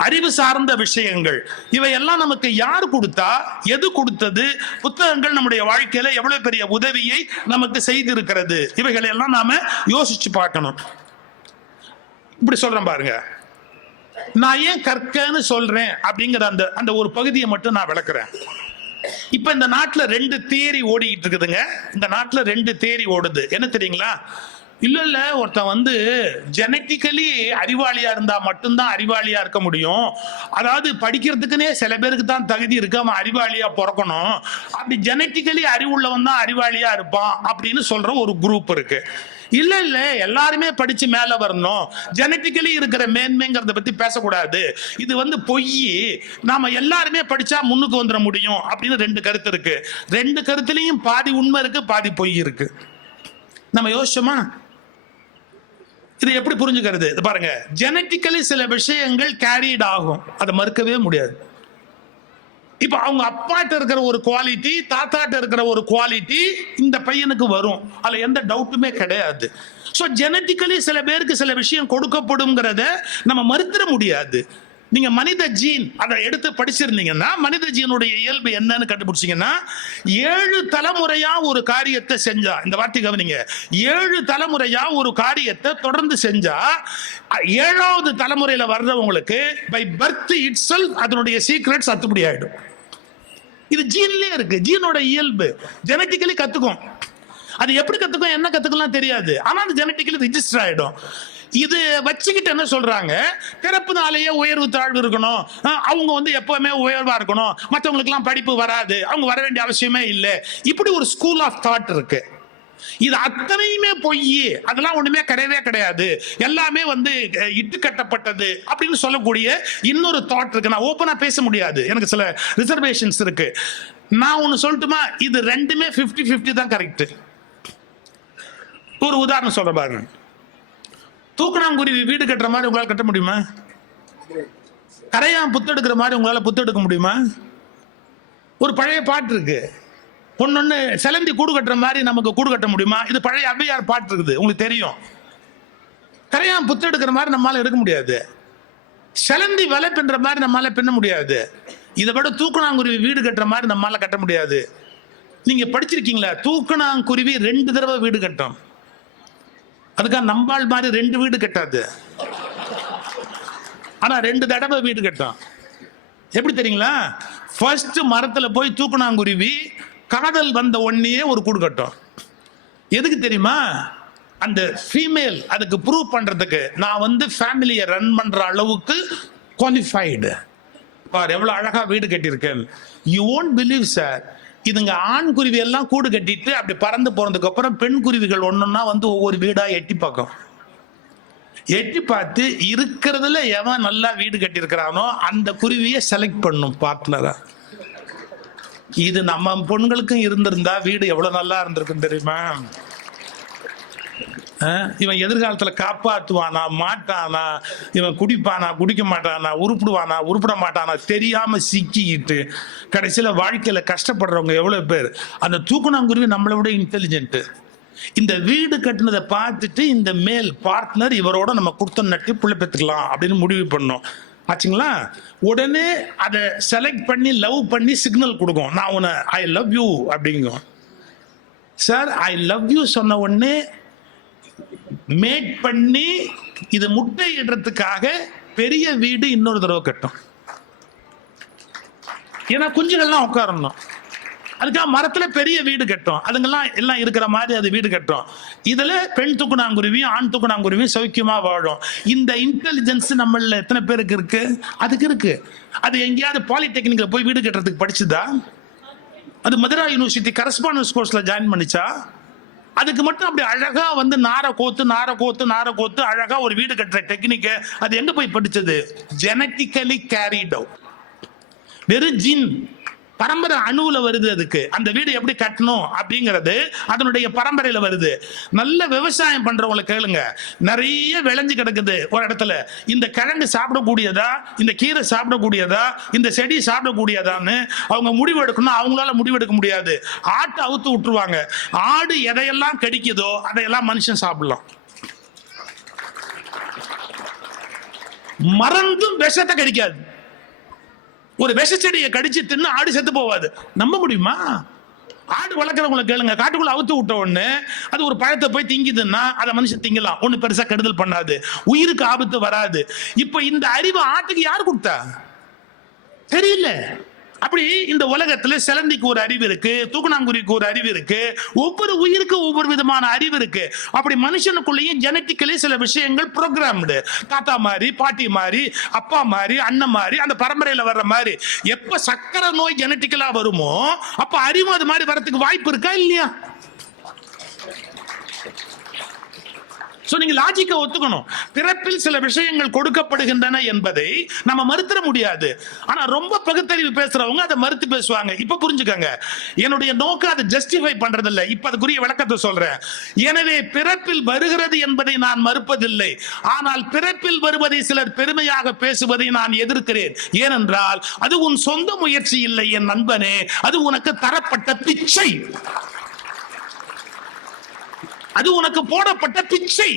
அறிவு சார்ந்த விஷயங்கள், இவையெல்லாம் நமக்கு யார் கொடுத்தா, எது கொடுத்தது? புத்தகங்கள் நம்முடைய வாழ்க்கையில எவ்வளவு பெரிய உதவியை நமக்கு செய்திருக்கிறது. இவைகளை எல்லாம் நாம யோசிச்சு பார்க்கணும். இப்படி சொல்றேன் பாருங்க. நான் ஏன் கற்கன்னு சொல்றேன் அப்படிங்கிற அந்த அந்த ஒரு பகுதியை மட்டும் நான் விளக்குறேன். இப்ப இந்த நாட்டுல 2 தியரி ஓடிட்டு இருக்குதுங்க. இந்த நாட்டுல 2 தியரி ஓடுது. என்ன தெரியுங்களா? இல்ல ஒருத்தன் வந்து ஜெனட்டிக்கலி அறிவாளியா இருந்தா மட்டும்தான் அறிவாளியா இருக்க முடியும். அதாவது படிக்கிறதுக்குன்னே சில பேருக்கு தான் தகுதி இருக்கு, அவன் அறிவாளியா பிறக்கணும். அப்படி ஜெனட்டிக்கலி அறிவுள்ளவன் தான் அறிவாளியா இருப்பான் அப்படின்னு சொல்ற ஒரு குரூப் இருக்கு. இல்ல எல்லாருமே படிச்சு மேல வரணும், ஜெனட்டிக்கலி இருக்கிற மேன்மைங்கிறத பத்தி பேசக்கூடாது, இது வந்து பொய், நாம எல்லாருமே படிச்சா முன்னுக்கு வந்துட முடியும் அப்படின்னு 2 கருத்து இருக்கு. 2 கருத்துலயும் பாதி உண்மை இருக்கு, பாதி பொய் இருக்கு. நம்ம யோசிச்சோமா? இது எப்படி புரிஞ்சுக்கிறது? பாருங்க, ஜெனட்டிக்கலி சில விஷயங்கள் கேரிட் ஆகும், அதை மறுக்கவே முடியாது. இப்ப அவங்க அப்பாட்ட இருக்கிற ஒரு குவாலிட்டி, தாத்தாட்ட இருக்கிற ஒரு குவாலிட்டி இந்த பையனுக்கு வரும், அதுல எந்த டவுட்டுமே கிடையாது. சோ ஜெனட்டிக்கலி சில பேருக்கு சில விஷயம் கொடுக்கப்படும்ங்கிறத நம்ம மறுத்திட முடியாது. நீங்க மனித ஜீன் அதை எடுத்து படிச்சிருந்தீங்கன்னா, மனித ஜீனுடைய இயல்பு என்னன்னு கண்டுபிடிச்சீங்கன்னா, 7 தலைமுறையா ஒரு காரியத்தை செஞ்சா, இந்த வார்த்தை கவனிங்க, 7 தலைமுறையா ஒரு காரியத்தை தொடர்ந்து செஞ்சா 7வது தலைமுறையில வர்றவங்களுக்கு பை பர்த் இட்செல்ஃப் அதனுடைய சீக்ரெட்ஸ் அத்துப்படி ஆயிடும். இது ஜீன்லயே இருக்கு, ஜீனோட இயல்பு. ஜெனட்டிக்கலி கத்துக்கும், அது எப்படி கத்துக்கும் என்ன கத்துக்கலாம் தெரியாது, ஆனா அது ஜெனட்டிக்கலி ரிஜிஸ்டர் ஆயிடும். இது வச்சுக்கிட்டு என்ன சொல்றாங்க, பிறப்புனாலேயே உயர்வு தாழ்வு இருக்கணும், அவங்க வந்து எப்பவுமே உயர்வா இருக்கணும், மற்றவங்களுக்கு எல்லாம் படிப்பு வராது, அவங்க வர வேண்டிய அவசியமே இல்லை, இப்படி ஒரு ஸ்கூல் ஆஃப் தாட் இருக்கு. இது அத்தனையுமே பொய், அதெல்லாம் ஒண்ணுமே கிடையவே கிடையாது, எல்லாமே வந்து இட்டு கட்டப்பட்டது அப்படின்னு சொல்லக்கூடிய இன்னொரு தாட் இருக்கு. நான் ஓப்பனா பேச முடியாது, எனக்கு சில ரிசர்வேஷன்ஸ் இருக்கு. நான் ஒன்னு சொல்லட்டுமா? இது ரெண்டுமே 50-50 தான் கரெக்ட். ஒரு உதாரணம் சொல்ற பாருங்க. தூக்கணாங்குருவி வீடு கட்டுற மாதிரி உங்களால கட்ட முடியுமா? கரையான் புத்தெடுக்கிற மாதிரி உங்களால புத்தெடுக்க முடியுமா? ஒரு பழைய பாட்டு இருக்கு, ஒன்னொன்னு செலந்தி கூடு கட்டுற மாதிரி நமக்கு கூடு கட்ட முடியுமா? இது பழைய ஔவையார் பாட்டு இருக்குது, உங்களுக்கு தெரியும். கரையான் புத்தெடுக்கிற மாதிரி நம்மளால எடுக்க முடியாது, செலந்தி வலை பின்ற மாதிரி நம்மளால பின்ன முடியாது, இதை விட தூக்கணாங்குருவி வீடு கட்டுற மாதிரி நம்மளால கட்ட முடியாது. நீங்க படிச்சிருக்கீங்களா? தூக்கணாங்குருவி 2 தடவை வீடு கட்டும், அதுக்காக நம்பாள் மாதிரி 2 வீடு கட்டாது, ஆனா 2 தடவை வீடு கட்டும். எப்படி தெரியுங்களா? ஃபர்ஸ்ட் மரத்துல போய் தூக்கணாங்குருவி காதல் வந்த உடனே ஒரு கூடு கட்டும். எதுக்கு தெரியுமா? அந்த ஃபீமேல் அதுக்கு ப்ரூவ் பண்றதுக்கு, நான் வந்து ஃபேமிலியை ரன் பண்ற அளவுக்கு குவாலிஃபைடு, பார் எவ்வளவு அழகா வீடு கட்டியிருக்கேன். யூ ஓன்ட் பிலீவ் சார், இதுங்க ஆண் குருவி எல்லாம் கூடு கட்டிட்டு அப்படி பறந்து போனதுக்கு அப்புறம் பெண் குருவிகள் ஒன்னொன்னா வந்து ஒவ்வொரு வீடா எட்டி பார்க்கும். எட்டி பார்த்து இருக்கிறதுல எவன் நல்லா வீடு கட்டி இருக்கிறானோ அந்த குருவியை செலக்ட் பண்ணும் பார்ட்னரா. இது நம்ம பொண்களுக்கும் இருந்திருந்தா வீடு எவ்வளவு நல்லா இருந்திருக்கும் தெரியுமா? இவன் எதிர்காலத்துல காப்பாற்றுவானா மாட்டானா, இவன் குடிப்பானா குடிக்க மாட்டானா, உருப்பிடுவானா உருப்பிட மாட்டானா தெரியாம சிக்கிக்கிட்டு கடைசியில வாழ்க்கையில கஷ்டப்படுறவங்க எவ்வளவு பேர். அந்த தூக்கணாங்குருவி நம்மளை விட இன்டெலிஜென்ட். இந்த வீடு கட்டினதை பார்த்துட்டு இந்த மேல் பார்ட்னர் இவரோட நம்ம கொடுத்த நட்டி புள்ள பெற்றுக்கலாம் அப்படின்னு முடிவு பண்ணோம் ஆச்சுங்களா. உடனே அதை செலக்ட் பண்ணி லவ் பண்ணி சிக்னல் கொடுக்கும், நான் உன்னை ஐ லவ் யூ அப்படிங்கும். சார் ஐ லவ் யூ சொன்ன உடனே மேட் பண்ணி இது முட்டை இடுறதுக்காக பெரிய வீடு இன்னொரு தடவை கட்டும். ஏன்னா குஞ்சுகள்லாம் உட்காரணும், அதுக்காக மரத்துல பெரிய வீடு கட்டும், அதுங்கெல்லாம் எல்லாம் இருக்கிற மாதிரி அது வீடு கட்டும். இதுல பெண் தூக்கணாங்குருவியும் ஆண் தூக்கணாங்குருவியும் சௌக்கியமா வாழும். இந்த இன்டெலிஜென்ஸ் நம்மள எத்தனை பேருக்கு இருக்கு? அதுக்கு இருக்கு. அது எங்கேயாவது பாலிடெக்னிக்ல போய் வீடு கட்டுறதுக்கு படிச்சுதா? அது மதுரா யூனிவர்சிட்டி கரஸ்பாண்டன்ஸ் கோர்ஸ்ல ஜாயின் பண்ணிச்சா? அதுக்கு மட்டும் அப்படி அழகா வந்து நார கோத்து அழகா ஒரு வீடு கட்டுற டெக்னிக் அது எங்க போய் படிச்சது? Genetically carried out. வெறும் ஜீன் பரம்பரை அணுவுல வருது. அதுக்கு அந்த வீடு எப்படி கட்டணும் அப்படிங்கிறது அதனுடைய பரம்பரையில வருது. நல்ல விவசாயம் பண்றவங்களை கேளுங்க, நிறைய விளைஞ்சு கிடக்குது ஒரு இடத்துல. இந்த கிழங்கு சாப்பிடக்கூடியதா, இந்த கீரை சாப்பிடக்கூடியதா, இந்த செடி சாப்பிடக்கூடியதான்னு அவங்க முடிவு எடுக்கணும். அவங்களால முடிவெடுக்க முடியாது. ஆட்டை அவுத்து விட்டுருவாங்க. ஆடு எதையெல்லாம் கடிக்குதோ அதையெல்லாம் மனுஷன் சாப்பிடலாம். மறந்தும் விஷத்தை கடிக்காது. ஒரு விஷ செடியை கடிச்சு தின்னு ஆடு செத்து போவாது. நம்ப முடியுமா? ஆடு வளர்க்குறவங்களை கேளுங்க, காட்டுக்குள்ள அவுத்து விட்ட உடனே அது ஒரு பழத்தை போய் திங்குதுன்னா அதை மனுஷன் திங்கலாம், ஒண்ணு பெருசா கெடுதல் பண்ணாது, உயிருக்கு ஆபத்து வராது. இப்ப இந்த அறிவு ஆட்டுக்கு யார் கொடுத்தா? தெரியல. அப்படி இந்த உலகத்துல சிலந்திக்கு ஒரு அறிவு இருக்கு, தூக்குநாங்குருவிக்கு ஒரு அறிவு இருக்கு, ஒவ்வொரு உயிருக்கு ஒவ்வொரு விதமான அறிவு இருக்கு. அப்படி மனுஷனுக்குள்ளேயும் ஜெனட்டிக்கலி சில விஷயங்கள் ப்ரோக்ராம்டு, தாத்தா மாதிரி, பாட்டி மாதிரி, அப்பா மாதிரி, அண்ணன் மாதிரி, அந்த பரம்பரையில வர்ற மாதிரி. எப்ப சக்கரை நோய் ஜெனட்டிக்கலா வருமோ அப்ப அறிவு அது மாதிரி வரதுக்கு வாய்ப்பு இருக்கா இல்லையா? நீங்க லாஜிக்க ஒத்துக்கணும். பிறப்பில் சில விஷயங்கள் கொடுக்கப்படுகின்றன என்பதை நம்ம மறுத்தர முடியாது. ஆனா ரொம்ப பகுத்தறிவு பேசுறவங்க அதை மறுத்து பேசுவாங்க. இப்ப புரிஞ்சுக்கங்க, என்னுடைய நோக்கம் அதை ஜஸ்டிஃபை பண்றது இல்லை. இப்ப அதுக்குரிய விளக்கத்தை சொல்றேன். எனவே பிறப்பில் வருகிறது என்பதை நான் மறுப்பதில்லை. ஆனால் பிறப்பில் வருவதை சிலர் பெருமையாக பேசுவதை நான் எதிர்க்கிறேன். ஏனென்றால் அது உன் சொந்த முயற்சி இல்லை என் நண்பனே, அது உனக்கு தரப்பட்ட பிச்சை, அது உனக்கு போடப்பட்ட பிச்சை.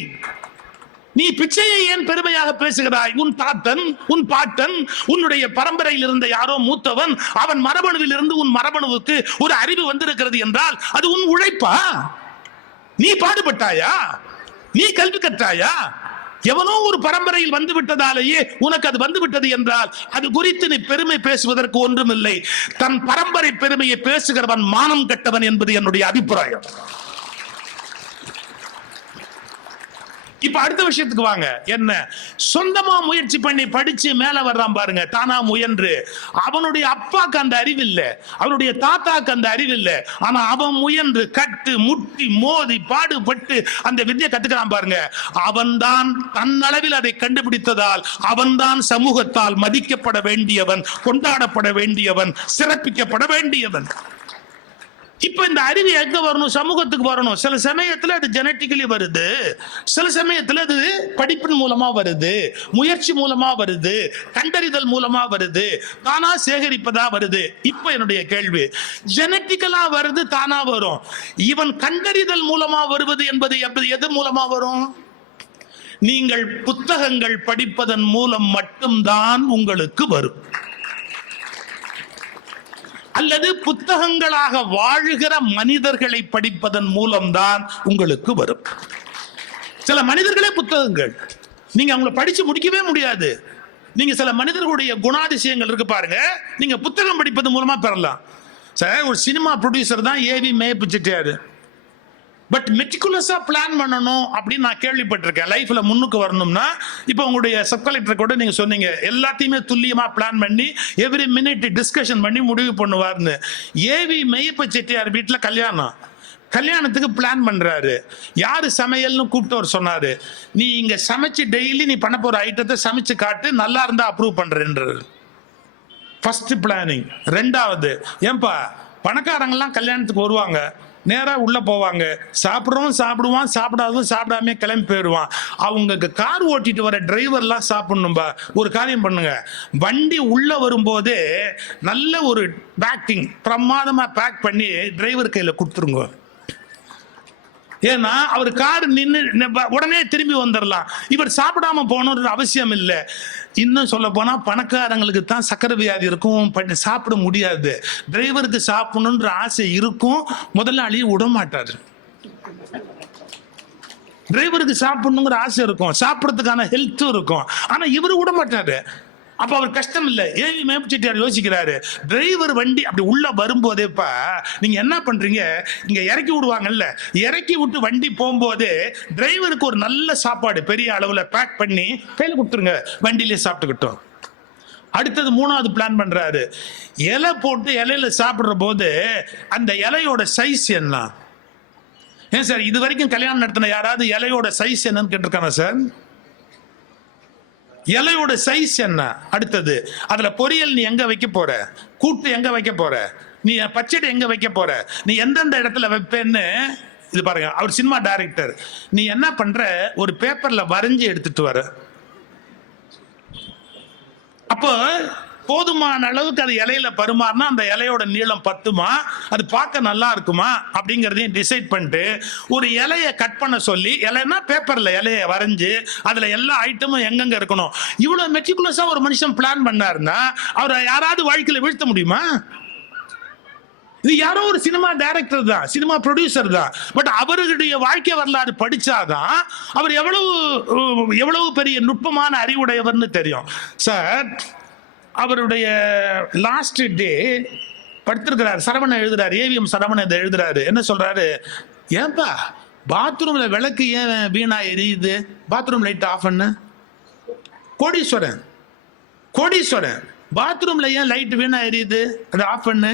நீ பிச்சையை ஏன் பெருமையாக பேசுகிறாய்? உன் தாத்தன், உன் பாட்டன், உன்னுடைய பரம்பரையில் இருந்த யாரோ மூத்தவன், அவன் மரபணுவில் இருந்து உன் மரபணுவுக்கு ஒரு அறிவு வந்திருக்கிறது என்றால் அது உன் உழைப்பா? நீ பாடுபட்டாயா? நீ கல்வி கற்றாயா? எவனோ ஒரு பரம்பரையில் வந்து விட்டதாலேயே உனக்கு அது வந்து விட்டது என்றால் அது குறித்து நீ பெருமை பேசுவதற்கு ஒன்றுமில்லை. தன் பரம்பரை பெருமையை பேசுகிறவன் மானம் கட்டவன் என்பது என்னுடைய அபிப்பிராயம். இப்ப அடுத்த விஷயத்துக்கு வாங்க. என்ன? சொந்தமா முயற்சி பண்ணி படிச்சு மேல வர்றான் பாருங்க, தானா முயன்று. அவனுடைய அப்பாக்கு அந்த அறிவு இல்ல, அவனுடைய தாத்தாக்கு அந்த அறிவு இல்ல, ஆனா அவன் முயன்று கட்டு முட்டி மோதி பாடுபட்டு அந்த வித்தியை கத்துக்கிறான் பாருங்க. அவன்தான் தன்னளவில் அதை கண்டுபிடித்ததால் அவன்தான் சமூகத்தால் மதிக்கப்பட வேண்டியவன், கொண்டாடப்பட வேண்டியவன், சிறப்பிக்கப்பட வேண்டியவன். இப்ப இந்த அறிவு எங்க வரணும்? சமூகத்துக்கு வரணும். சில சமயத்துல அது ஜெனட்டிக்கலி வருது, சில சமயத்துல அது படிப்பின் மூலமா வருது, முயற்சி மூலமா வருது, கண்டறிதல் மூலமா வருது, தானா சேகரிப்பதா வருது. இப்ப என்னுடைய கேள்வி, ஜெனட்டிக்கலா வருது, தானா வரும். இவன் கண்டறிதல் மூலமா வருவது என்பது எது மூலமா வரும்? நீங்கள் புத்தகங்கள் படிப்பதன் மூலம் மட்டும்தான் உங்களுக்கு வரும், அல்லது புத்தகங்களாக வாழுகிற மனிதர்களை படிப்பதன் மூலம்தான் உங்களுக்கு வரும். சில மனிதர்களே புத்தகங்கள், நீங்க அவங்களை படிச்சு முடிக்கவே முடியாது. நீங்க சில மனிதர்களுடைய குணாதிசயங்கள் இருக்கு பாருங்க, நீங்க புத்தகம் படிப்பது மூலமா பெறலாம். சார், ஒரு சினிமா ப்ரொடியூசர் தான் ஏவி மேய்ப்பு செட்டியாரு. பட் மெட்டிகுலஸா பிளான் பண்ணணும் அப்படின்னு நான் கேள்விப்பட்டிருக்கேன். லைஃப்ல முன்னுக்கு வரணும்னா, இப்போ உங்களுடைய சப் கலெக்டர் கூட நீங்க சொன்னீங்க எல்லாத்தையுமே துல்லியமா பிளான் பண்ணி எவ்ரி மினிட் டிஸ்கஷன் பண்ணி முடிவு பண்ணுவார்னு. ஏவி மெய்யப்ப செட்டியார் வீட்டுல கல்யாணம், கல்யாணத்துக்கு பிளான் பண்றாரு. யாரு சமையல்னு கூப்பிட்டு சொன்னாரு, நீ இங்க சமைச்சு டெய்லி நீ பண்ண போற ஐட்டத்தை சமைச்சு காட்டு, நல்லா இருந்தா அப்ரூவ் பண்றேன்றாரு. First planning. ரெண்டாவது, ஏன்பா பணக்காரங்கெல்லாம் கல்யாணத்துக்கு வருவாங்க, நேரா உள்ள போவாங்க, சாப்பிடுறவன் சாப்பிடுவான், சாப்பிடாதவன் சாப்பிடாம கிளம்பி போயிடுவான். அவங்க கார் ஓட்டிட்டு வர டிரைவர்லாம் சாப்பிடணும்பா. ஒரு காரியம் பண்ணுங்க, வண்டி உள்ள வரும்போதே நல்ல ஒரு பேக்கிங் பிரமாதமா பேக் பண்ணி டிரைவர் கையில கொடுத்துருங்க. ஏன்னா அவர் கார் நின்று உடனே திரும்பி வந்துடலாம். இவர் சாப்பிடாம போகணுன்ற அவசியம் இல்லை. இன்னும் சொல்ல போனா பணக்காரங்களுக்கு தான் சக்கரை வியாதி இருக்கும், சாப்பிட முடியாது. டிரைவருக்கு சாப்பிடணுன்ற ஆசை இருக்கும், முதலாளி விட மாட்டாரு. டிரைவருக்கு சாப்பிடணுங்கிற ஆசை இருக்கும், சாப்பிடறதுக்கான ஹெல்த்தும் இருக்கும், ஆனா இவரு விட மாட்டாரு. அப்ப அவர் கஷ்டம் இல்லை. ஏவி மேய்ச்சிட்டார் யோசிக்கிறாரு, டிரைவர் வண்டி அப்படி உள்ள வரும்போதேப்பா நீங்க என்ன பண்றீங்க, இங்க இறக்கி விடுவாங்கல்ல, இறக்கி விட்டு வண்டி போகும்போதே டிரைவருக்கு ஒரு நல்ல சாப்பாடு பெரிய அளவுல பேக் பண்ணி கையில கொடுத்துருங்க, வண்டியிலே சாப்பிட்டுக்கிட்டோம். அடுத்தது மூணாவது பிளான் பண்றாரு, இலை போட்டு இலையில சாப்பிடுற போது அந்த இலையோட சைஸ் என்ன? ஏன் சார் இது வரைக்கும் கல்யாணம் நடத்தின யாராவது இலையோட சைஸ் என்னன்னு கேட்டிருக்காங்க சார்? இலையோட சைஸ் என்ன? அடுத்தது, அதுல பொரியல் நீ எங்க வைக்க போற, கூட்டு எங்க வைக்க போற, நீ பச்சடி எங்க வைக்க போற, நீ எந்தெந்த இடத்துல வைப்பேன்னு இது பாருங்க. அவர் சினிமா டைரக்டர். நீ என்ன பண்ற, ஒரு பேப்பர்ல வரைஞ்சி எடுத்துட்டு வர. அப்போ போதுமான அளவுக்கு அது இலையில பருமாறினா அந்த இலையோட நீளம் பத்துமா, அது பார்க்க நல்லா இருக்குமா அப்படிங்கிறதையும் டிசைட் பண்ணிட்டு ஒரு இலையை கட் பண்ண சொல்லி, இலைன்னா பேப்பர்ல இலையை வரைஞ்சு அதுல எல்லா ஐட்டமும் எங்கெங்க இருக்கணும், இவ்வளவு மெட்டிகுலஸா ஒரு மனுஷன் பிளான் பண்ணாருன்னா அவரை யாராவது வாழ்க்கையில வீழ்த்த முடியுமா? இது யாரோ ஒரு சினிமா டைரக்டர் தான், சினிமா ப்ரொடியூசர் தான். பட் அவருடைய வாழ்க்கை வரலாறு படிச்சாதான் அவர் எவ்வளவு பெரிய நுட்பமான அறிவுடையவர்னு தெரியும். சார், அவருடைய லாஸ்ட் டே படுத்திருக்கிறார், சரவணன் எழுதுறாரு, ஏவிஎம் சரவணன் எழுதுறாரு. என்ன சொல்றாரு? ஏன்பா பாத்ரூம்ல விளக்கு ஏன் வீணா எரியுது, பாத்ரூம் லைட் ஆஃப் பண்ணு. கோடீஸ்வரன் பாத்ரூம்ல ஏன் லைட் வீணா எரியுது, அதை ஆஃப் பண்ணு.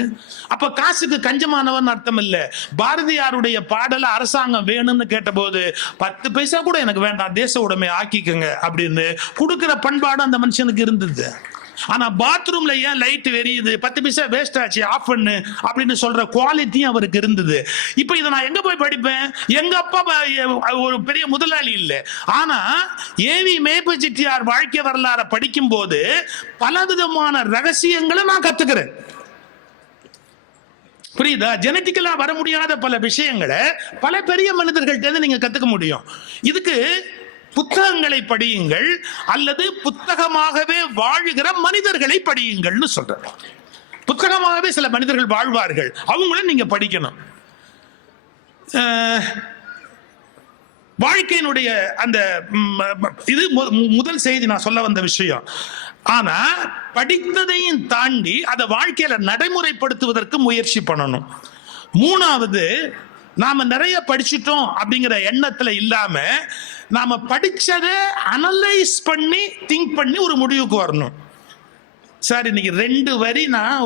அப்ப காசுக்கு கஞ்சமானவன் அர்த்தம் இல்ல. பாரதியாருடைய பாடல அரசாங்கம் வேணும்னு கேட்ட போது 10 பைசா கூட எனக்கு வேண்டாம், தேச உடைமை ஆக்கிக்கங்க அப்படின்னு கொடுக்கிற பண்பாடு அந்த மனுஷனுக்கு இருந்தது. ஆனா பாத்ரூம்ல ஏன் லைட் எரியுது, 10 பைசா வேஸ்ட் ஆச்சு, ஆஃப் பண்ணு அப்படின்னு சொல்ற குவாலிட்டியும் அவருக்கு இருந்தது. இப்ப இதை நான் எங்க போய் படிப்பேன்? எங்க அப்பா ஒரு பெரிய முதலாளி இல்லை. ஆனா ஏவி மேய்ப்பு செட்டியார் வாழ்க்கை வரலாறு படிக்கும் போது பலவிதமான ரகசியங்களை நான் கத்துக்கிறேன். புரியுதா? ஜெனட்டிக்கலா வர முடியாத பல விஷயங்களை பல பெரிய மனிதர்கள்ட்ட நீங்க கத்துக்க முடியும். இதுக்கு புத்தகங்களை படியுங்கள் அல்லது புத்தகமாகவே வாழுகிற மனிதர்களை படியுங்கள்னு சொல்றேன். புத்தகமாகவே சில மனிதர்கள் வாழ்வார்கள், அவங்கள நீங்க படிக்கணும். வாழ்க்கையினுடைய அந்த இது முதல் செய்தி நான் சொல்ல வந்த விஷயம். ஆனா படித்ததையும் தாண்டி அதை வாழ்க்கையில நடைமுறைப்படுத்துவதற்கு முயற்சி பண்ணணும். மூணாவது, நாம நிறைய படிச்சுட்டோம் அப்படிங்கிற எண்ணத்துல இல்லாம நாம படிச்சதை அனலைஸ் பண்ணி திங்க் பண்ணி ஒரு முடிவுக்கு வரணும். சார், இன்னைக்கு 2 வரி நான்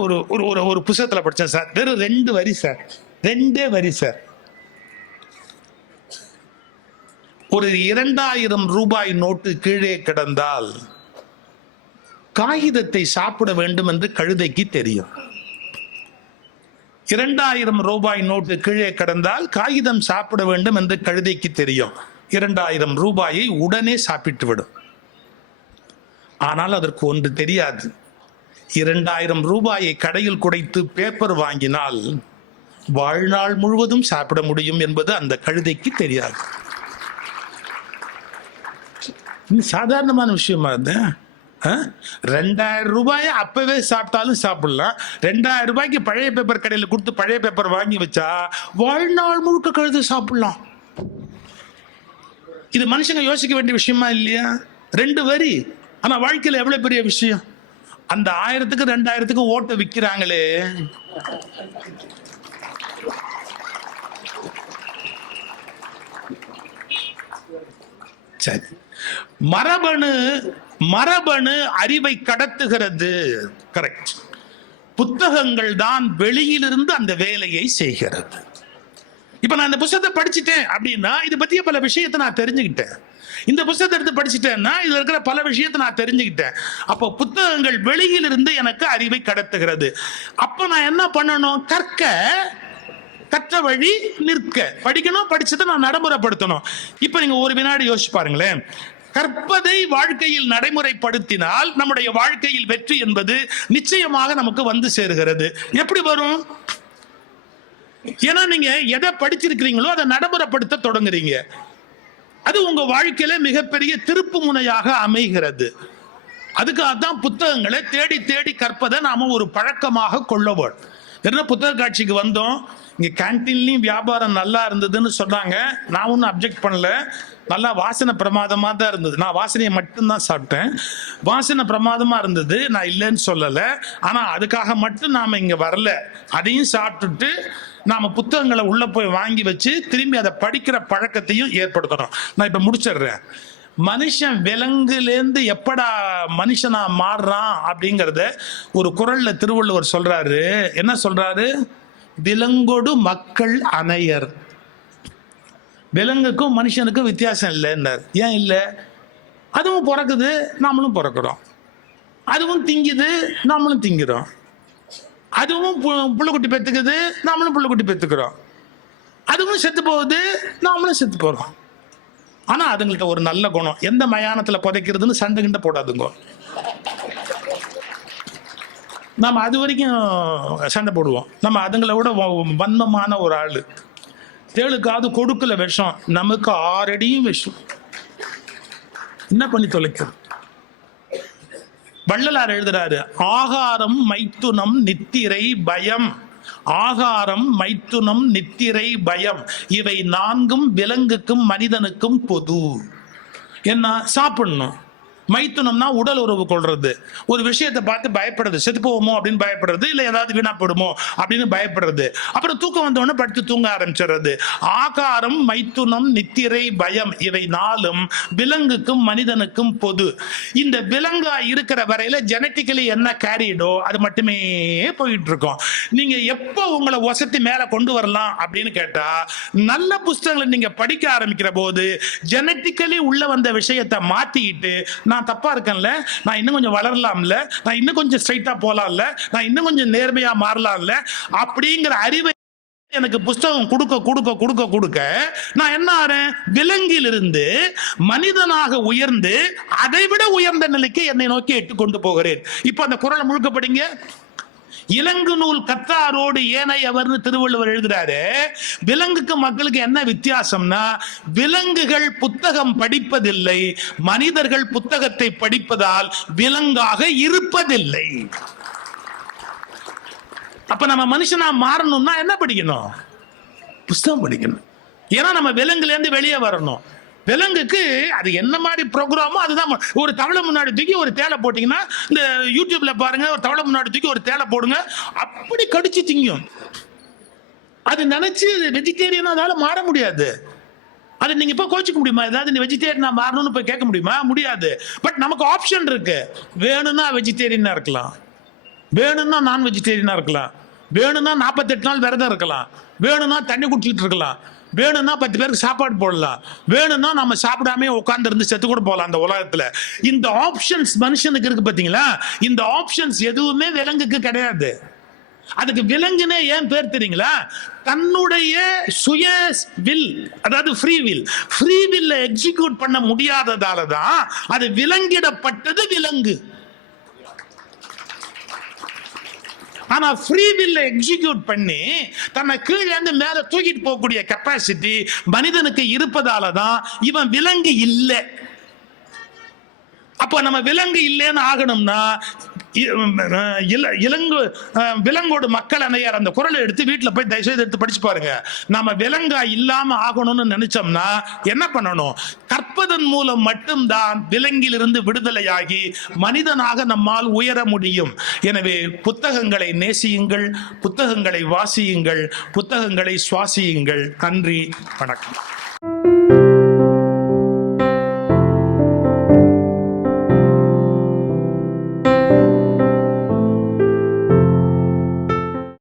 ஒரு புத்தகத்துல படிச்சேன் சார். வெறும் 2 வரி சார், 2 வரி சார். ஒரு 2000 ரூபாய் நோட்டு கீழே கிடந்தால் காகிதத்தை சாப்பிட வேண்டும் என்று கழுதைக்கு தெரியும். 2000 ரூபாய் நோட்டு கீழே கிடந்தால் காகிதம் சாப்பிட வேண்டும் என்று கழுதைக்கு தெரியும். 2000 ரூபாயை உடனே சாப்பிட்டு விடும். ஆனால் அதற்கு ஒன்று தெரியாது. 2000 ரூபாயை கடையில் குடைத்து பேப்பர் வாங்கினால் வாழ்நாள் முழுவதும் சாப்பிட முடியும் என்பது அந்த கழுதைக்கு தெரியாது. சாதாரணமான விஷயமா இருந்த 2000 ரூபாயை அப்பவே சாப்பிட்டாலும் சாப்பிடலாம். 2000 ரூபாய்க்கு பழைய பேப்பர் கடையில் கொடுத்து பழைய பேப்பர் வாங்கி வச்சா வாழ்நாள் முழுக்க கழுது சாப்பிடலாம். இது மனுஷங்க யோசிக்க வேண்டிய விஷயமா இல்லையா? 2 வரி, ஆனா வாழ்க்கையில எவ்வளவு பெரிய விஷயம். அந்த 1000க்கு 2000க்கு ஓட்ட விற்கிறாங்களே. சரி, மரபணு அறிவை கடத்துகிறது. கரெக்ட். புத்தகங்கள் தான் வெளியிலிருந்து அந்த வேலையை செய்கிறது. இப்ப நான் இந்த புத்தகத்தை படிச்சுட்டேன் அப்படின்னா இது பத்திய பல விஷயத்தை நான் தெரிஞ்சுக்கிட்டேன். இந்த புத்தகத்தை எடுத்து படிச்சுட்டேன்னா இதுல இருக்கிற பல விஷயத்தை நான் தெரிஞ்சுக்கிட்டேன். அப்போ புத்தகங்கள் வெளியிலிருந்து எனக்கு அறிவை கடத்துகிறது. அப்ப நான் என்ன பண்ணணும்? கற்ற வழி நிற்க. படிக்கணும், படிச்சதை நான் நடைமுறைப்படுத்தணும். இப்ப நீங்க ஒரு வினாடி யோசிச்சு பாருங்களேன். கற்பதை வாழ்க்கையில் நடைமுறைப்படுத்தினால் நம்முடைய வாழ்க்கையில் வெற்றி என்பது நிச்சயமாக நமக்கு வந்து சேருகிறது. எப்படி வரும்? ஏன்னா நீங்க எதை படிச்சிருக்கிறீங்களோ அதை நடைமுறைப்படுத்த தொடங்குறீங்க. அது உங்க வாழ்க்கையில மிகப்பெரிய திருப்பு முனையாக அமைகிறது. அதுக்காக தான் புத்தகங்களை தேடி தேடி கற்பதை நாம ஒரு பழக்கமாக கொள்ளவோம். என்ன புத்தக காட்சிக்கு வந்தோம், இங்க கேன்டீன்லயும் வியாபாரம் நல்லா இருந்ததுன்னு சொன்னாங்க. நான் ஒன்றும் அப்ஜெக்ட் பண்ணல. நல்லா வாசனை பிரமாதமா தான் இருந்தது. நான் வாசனையை மட்டும்தான் சாப்பிட்டேன். வாசனை பிரமாதமா இருந்தது, நான் இல்லைன்னு சொல்லலை. ஆனா அதுக்காக மட்டும் நாம இங்க வரல. அதையும் சாப்பிட்டுட்டு நாம புத்தகங்களை உள்ள போய் வாங்கி வச்சு திரும்பி அதை படிக்கிற பழக்கத்தையும் ஏற்படுத்தணும். நான் இப்ப முடிச்சிடுறேன். மனுஷன் விலங்குலேருந்து எப்படா மனுஷனா மாறுறான் அப்படிங்கிறத ஒரு குறள்ல திருவள்ளுவர் சொல்றாரு. என்ன சொல்றாரு? விலங்கொடு மக்கள் அணையர். விலங்குக்கும் மனுஷனுக்கும் வித்தியாசம் இல்லைன்னார். ஏன் இல்லை? அதுவும் பிறக்குது, நாமளும் பிறக்கிறோம். அதுவும் திங்குது, நாமளும் திங்கிறோம். அதுவும் புள்ளைக்குட்டி பெத்துக்குது, நாமளும் புள்ளைக்குட்டி பெத்துக்கிறோம். அதுவும் செத்து போகுது, நாமளும் செத்து போறோம். ஆனா அதுங்கள்ட்ட ஒரு நல்ல குணம், எந்த மயானத்துல புதைக்கிறதுன்னு சண்டை கிண்ட போடாதுங்க. நம்ம அது வரைக்கும் சண்டை போடுவோம். நம்ம அதுங்களை விட வன்மமான ஒரு ஆளு. தேளுக்காவது கொடுக்கல விஷம், நமக்கு 6 அடியும் விஷம். என்ன பண்ணி தொலைக்கிறது? வள்ளலார் எழுதுறாரு, ஆகாரம் மைத்துனம் நித்திரை பயம் ஆகாரம், மைத்துனம், நித்திரை, பயம் இவை 4 விலங்குக்கும் மனிதனுக்கும் பொது. என்ன? சாப்பிடணும். மைத்துனம்னா உடல் உறவு கொள்றது, ஒரு விஷயத்தை பார்த்து பயப்படுறது, செத்து போவோமோ அப்படின்னு பயப்படுறது, இல்ல ஏதாவது வீணா போடுமோ அப்படின்னு பயப்படுறது, அப்புறம் தூக்கம் வந்தவொடனே படுத்து தூங்க ஆரம்பிச்சிடுறது. ஆகாரம், மைத்துனம், நித்திரை, பயம் இவை 4 விலங்குக்கும் மனிதனுக்கும் பொது. இந்த விலங்கா இருக்கிற வரையில ஜெனட்டிக்கலி என்ன கேரிடோ அது மட்டுமே போயிட்டு இருக்கோம். நீங்க எப்போ உங்களை வசதி மேல கொண்டு வரலாம் அப்படின்னு கேட்டா, நல்ல புஸ்தகங்களை நீங்க படிக்க ஆரம்பிக்கிற போது ஜெனட்டிக்கலி உள்ள வந்த விஷயத்தை மாத்திக்கிட்டு, நான் தப்பா இருக்கேன்ல, நான் இன்னும் கொஞ்சம் வளரலாம்ல, நான் இன்னும் கொஞ்சம் ஸ்ட்ரைட்டா போலாம்ல, நான் இன்னும் கொஞ்சம் நேர்மையா மாறலாம்ல அப்படிங்கிற அறிவை எனக்கு புஸ்தகம் கொடுக்க கொடுக்க கொடுக்க கொடுக்க நான் என்ன ஆறேன்? விலங்கிலிருந்து மனிதனாக உயர்ந்து அதைவிட உயர்ந்த நிலைக்கு என்னை நோக்கி எட்டு கொண்டு போகிறேன். இப்ப அந்த குறளை முழுக்க படிங்க. இலங்கு நூல் கற்றாரோடு ஏனையவர்னு திருவள்ளுவர் எழுதுறாரு. விலங்குக்கு மக்களுக்கு என்ன வித்தியாசம்னா, விலங்குகள் புத்தகம் படிப்பதில்லை, மனிதர்கள் புத்தகத்தை படிப்பதால் விலங்காக இருப்பதில்லை. அப்ப நம்ம மனுஷனா மாறணும்னா என்ன படிக்கணும்? புத்தகம் படிக்கணும். ஏன்னா நம்ம விலங்குல இருந்து வெளியே வரணும். விலங்குக்கு அது என்ன மாதிரி ப்ரோக்ராமோ அதுதான். ஒரு தவளை முன்னாடி தூக்கி ஒரு தேலை போட்டீங்கன்னா, இந்த யூடியூப்ல பாருங்க, ஒரு தவளை முன்னாடி தூக்கி ஒரு தேலை போடுங்க, அப்படி கடிச்சு திங்கும். அது நினைச்சு வெஜிடேரியனா அதால மாற முடியாது. அது நீங்க இப்ப கோச்சிக்க முடியுமா? ஏதாவது நீ வெஜிடேரியனா மாறணும்னு போய் கேட்க முடியுமா? முடியாது. பட் நமக்கு ஆப்ஷன் இருக்கு. வேணும்னா வெஜிடேரியனா இருக்கலாம், வேணும்னா நான் வெஜிடேரியனா இருக்கலாம், வேணும்னா 48 நாள் விரதம் இருக்கலாம், வேணும்னா தண்ணி குடிச்சிட்டு இருக்கலாம், வேணும்னா 10 பேருக்கு சாப்பாடு போடலாம், வேணும்னா நம்ம சாப்பிடாம உட்கார்ந்து இருந்து செத்து கூட போகலாம். அந்த உலகத்துல இந்த ஆப்ஷன்ஸ் மனுஷனுக்கு இருக்கு பாத்தீங்களா? இந்த ஆப்ஷன்ஸ் எதுவுமே விலங்குக்கு கிடையாது. அதுக்கு விலங்குனே ஏன் பேர் தெரியுங்களா? தன்னுடைய சுய வில், அதாவது ஃப்ரீ வில் எக்ஸிக்யூட் பண்ண முடியாததால தான் அது விலங்கிடப்பட்டது விலங்கு. ஆனா ஃப்ரீ வில் எக்ஸிக்யூட் பண்ணி தன்னை கீழே இருந்து மேல தூக்கிட்டு போகக்கூடிய கெப்பாசிட்டி மனிதனுக்கு இருப்பதால தான் இவன் விலங்கு இல்லை. அப்ப நம்ம விலங்கு இல்லைன்னு ஆகணும்னா விலங்கோடு மக்கள் அணையார் அந்த குறளை எடுத்து வீட்டுல போய் தயவுசெய்து எடுத்து படிச்சு பாருங்க. நாம விலங்கா இல்லாம ஆகணும்னு நினைச்சோம்னா என்ன பண்ணணும்? கற்பதன் மூலம் மட்டும்தான் விலங்கிலிருந்து விடுதலையாகி மனிதனாக நம்மால் உயர முடியும். எனவே புத்தகங்களை நேசியுங்கள், புத்தகங்களை வாசியுங்கள், புத்தகங்களை சுவாசியுங்கள். நன்றி, வணக்கம்.